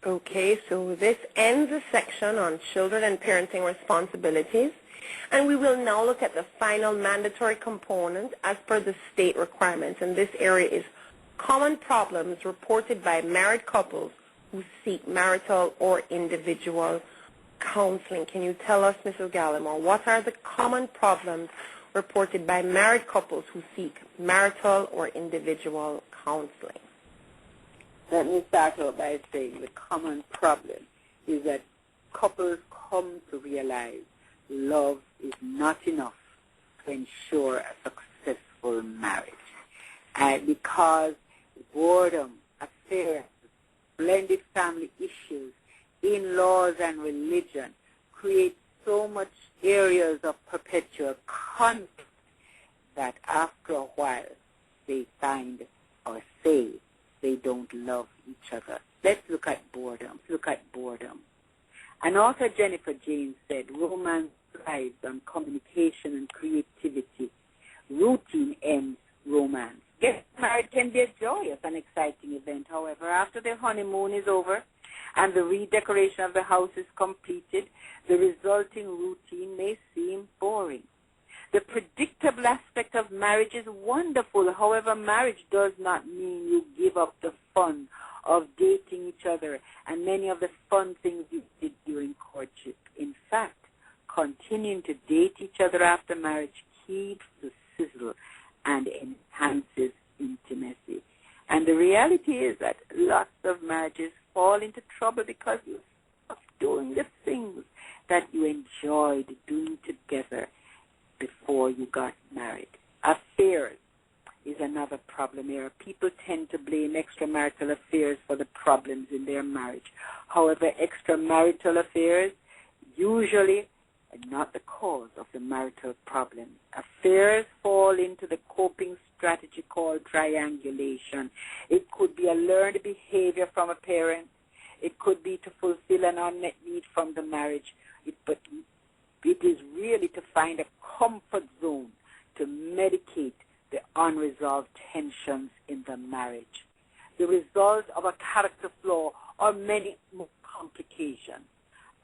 Okay, so this ends the section on children and parenting responsibilities, and we will now look at the final mandatory component as per the state requirements, and this area is common problems reported by married couples who seek marital or individual counseling. Can you tell us, Mrs. Gallimore, what are the common problems reported by married couples who seek marital or individual counseling? Let me start out by saying the common problem is that couples come to realize love is not enough to ensure a successful marriage. Because boredom, affairs, blended family issues, in-laws and religion create so much areas of perpetual conflict that after a while they find or say they don't love each other. Let's look at boredom. And author Jennifer James said, romance thrives on communication and creativity. Routine ends romance. Getting married can be a joyous and exciting event. However, after the honeymoon is over and the redecoration of the house is completed, the resulting routine may seem boring. The predictable aspect of marriage is wonderful. However, marriage does not mean you give up the fun of dating each other and many of the fun things you did during courtship. In fact, continuing to date each other after marriage keeps the sizzle and enhances intimacy. And the reality is that lots of marriages fall into trouble because you stop doing the things that you enjoyed doing together before you got married. Affairs is another problem area. People tend to blame extramarital affairs for the problems in their marriage. However, extramarital affairs usually are not the cause of the marital problem. Affairs fall into the coping strategy called triangulation. It could be a learned behavior from a parent. It could be to fulfill an unmet need from the marriage. But it is really to find a comfort zone to medicate the unresolved tensions in the marriage. The result of a character flaw or many more complications.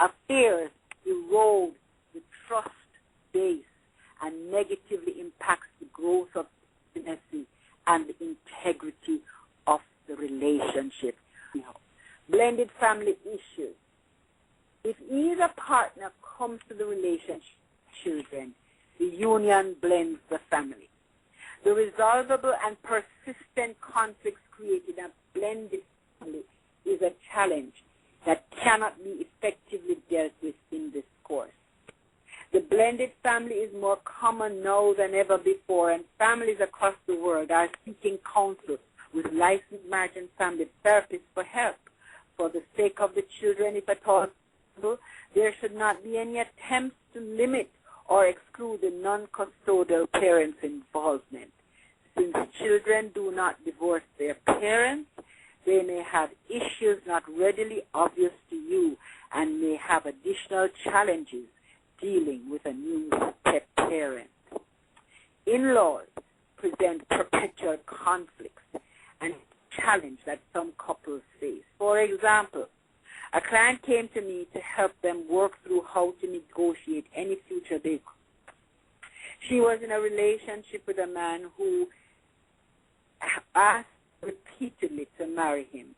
Affairs erode the trust base and negatively impacts the growth of intimacy and the integrity of the relationship. Blended family issues. If either partner comes to the relationship children, the union blends the family. The resolvable and persistent conflicts created in a blended family is a challenge that cannot be effectively dealt with in this course. The blended family is more common now than ever before, and families across the world are seeking counsel with licensed marriage and family therapists for help. For the sake of the children, if at all possible, there should not be any attempts to limit or exclude the non-custodial parents' involvement. Since children do not divorce their parents, they may have issues not readily obvious to you and may have additional challenges dealing with a new step parent. In-laws present perpetual conflicts and challenge that some couples face. For example, a client came to me to help them work through how to negotiate any future they could. She was in a relationship with a man who asked repeatedly to marry him.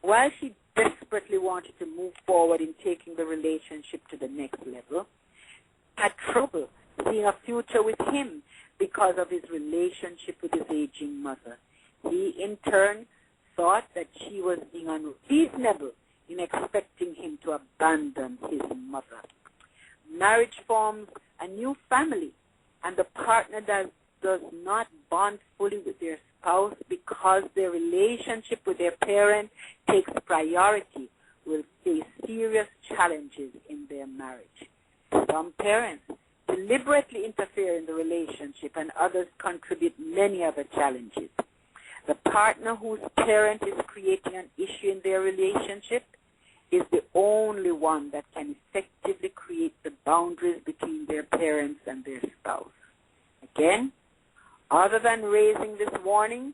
While she desperately wanted to move forward in taking the relationship to the next level, had trouble seeing a future with him because of his relationship with his aging mother. He, in turn, thought that she was being unreasonable in expecting him to abandon his mother. Marriage forms a new family, and the partner does not bond fully with their spouse because their relationship with their parent takes priority, will face serious challenges in their marriage. Some parents deliberately interfere in the relationship, and others contribute many other challenges. The partner whose parent is creating an issue in their relationship is the only one that can effectively create the boundaries between their parents and their spouse. Again, other than raising this warning,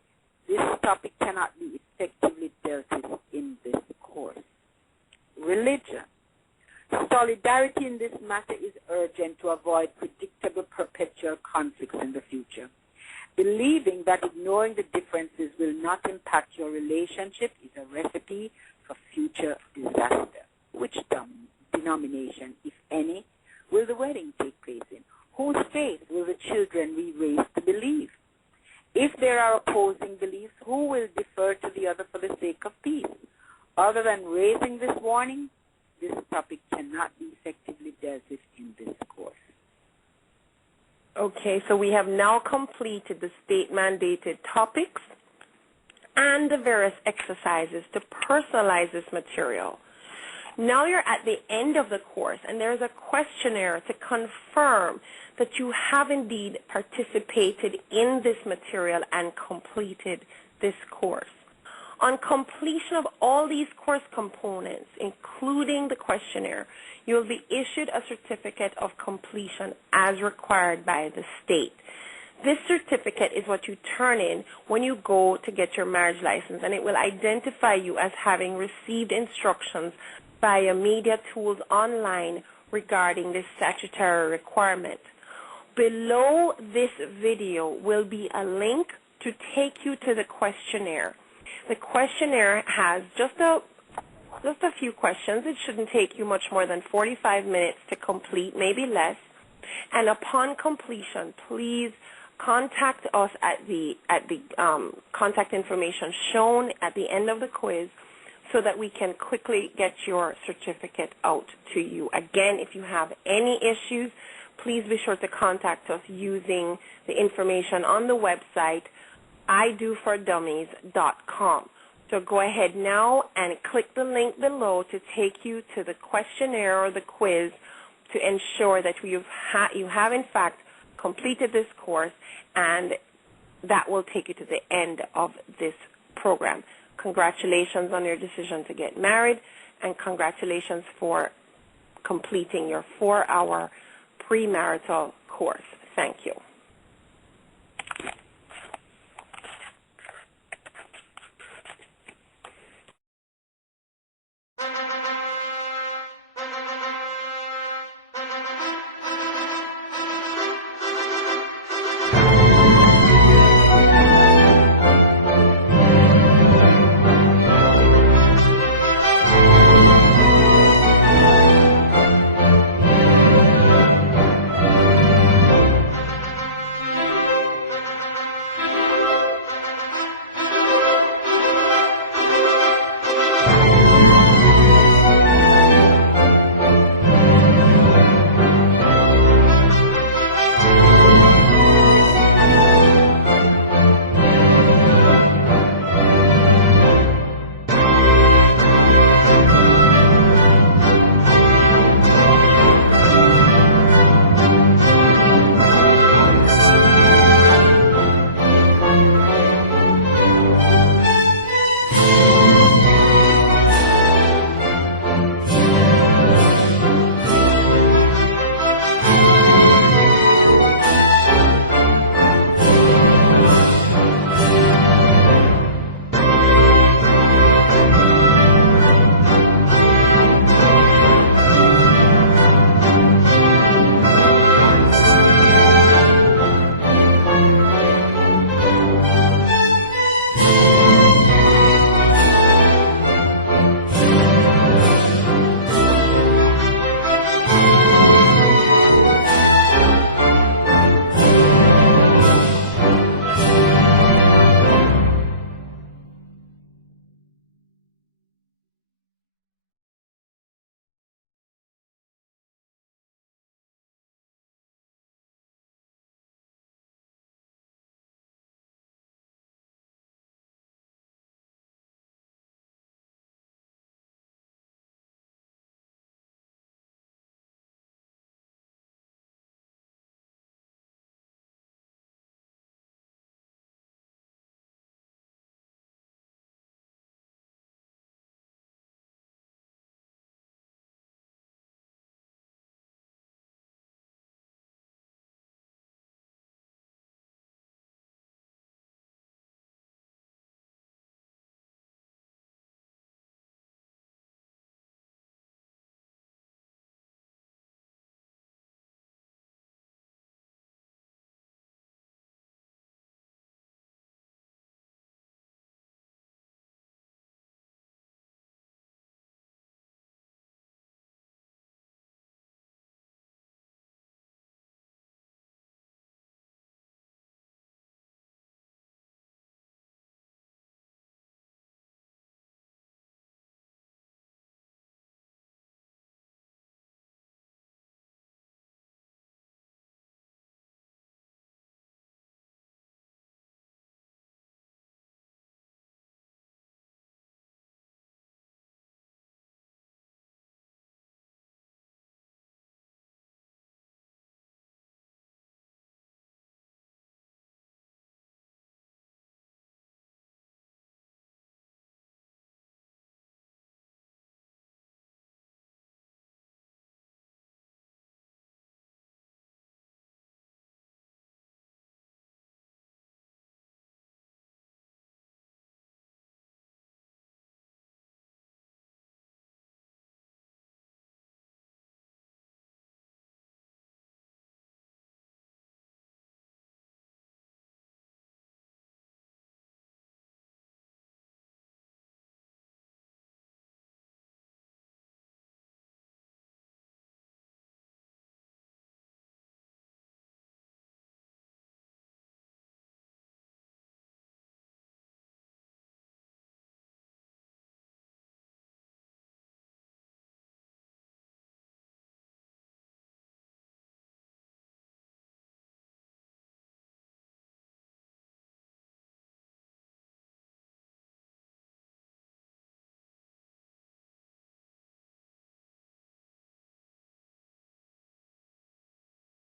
this topic cannot be effectively dealt with in this course. Religion. Solidarity in this matter is urgent to avoid predictable perpetual conflicts in the future. Believing that ignoring the differences will not impact your relationship is a recipe for future disaster. Which denomination, if any, will the wedding take place in? Whose faith will the children be raised to believe? If there are opposing beliefs, who will defer to the other for the sake of peace? Other than raising this warning, this topic cannot be effectively dealt with in this course. Okay, so we have now completed the state-mandated topics and the various exercises to personalize this material. Now you're at the end of the course, and there's a questionnaire to confirm that you have indeed participated in this material and completed this course. On completion of all these course components, including the questionnaire, you will be issued a certificate of completion as required by the state. This certificate is what you turn in when you go to get your marriage license, and it will identify you as having received instructions via media tools online regarding this statutory requirement. Below this video will be a link to take you to the questionnaire. The questionnaire has just a few questions. It shouldn't take you much more than 45 minutes to complete, maybe less. And upon completion, please contact us at the contact information shown at the end of the quiz so that we can quickly get your certificate out to you. Again, if you have any issues, please be sure to contact us using the information on the website idofordummies.com. So go ahead now and click the link below to take you to the questionnaire or the quiz to ensure that you have in fact completed this course, and that will take you to the end of this program. Congratulations on your decision to get married, and congratulations for completing your 4-hour premarital course. Thank you.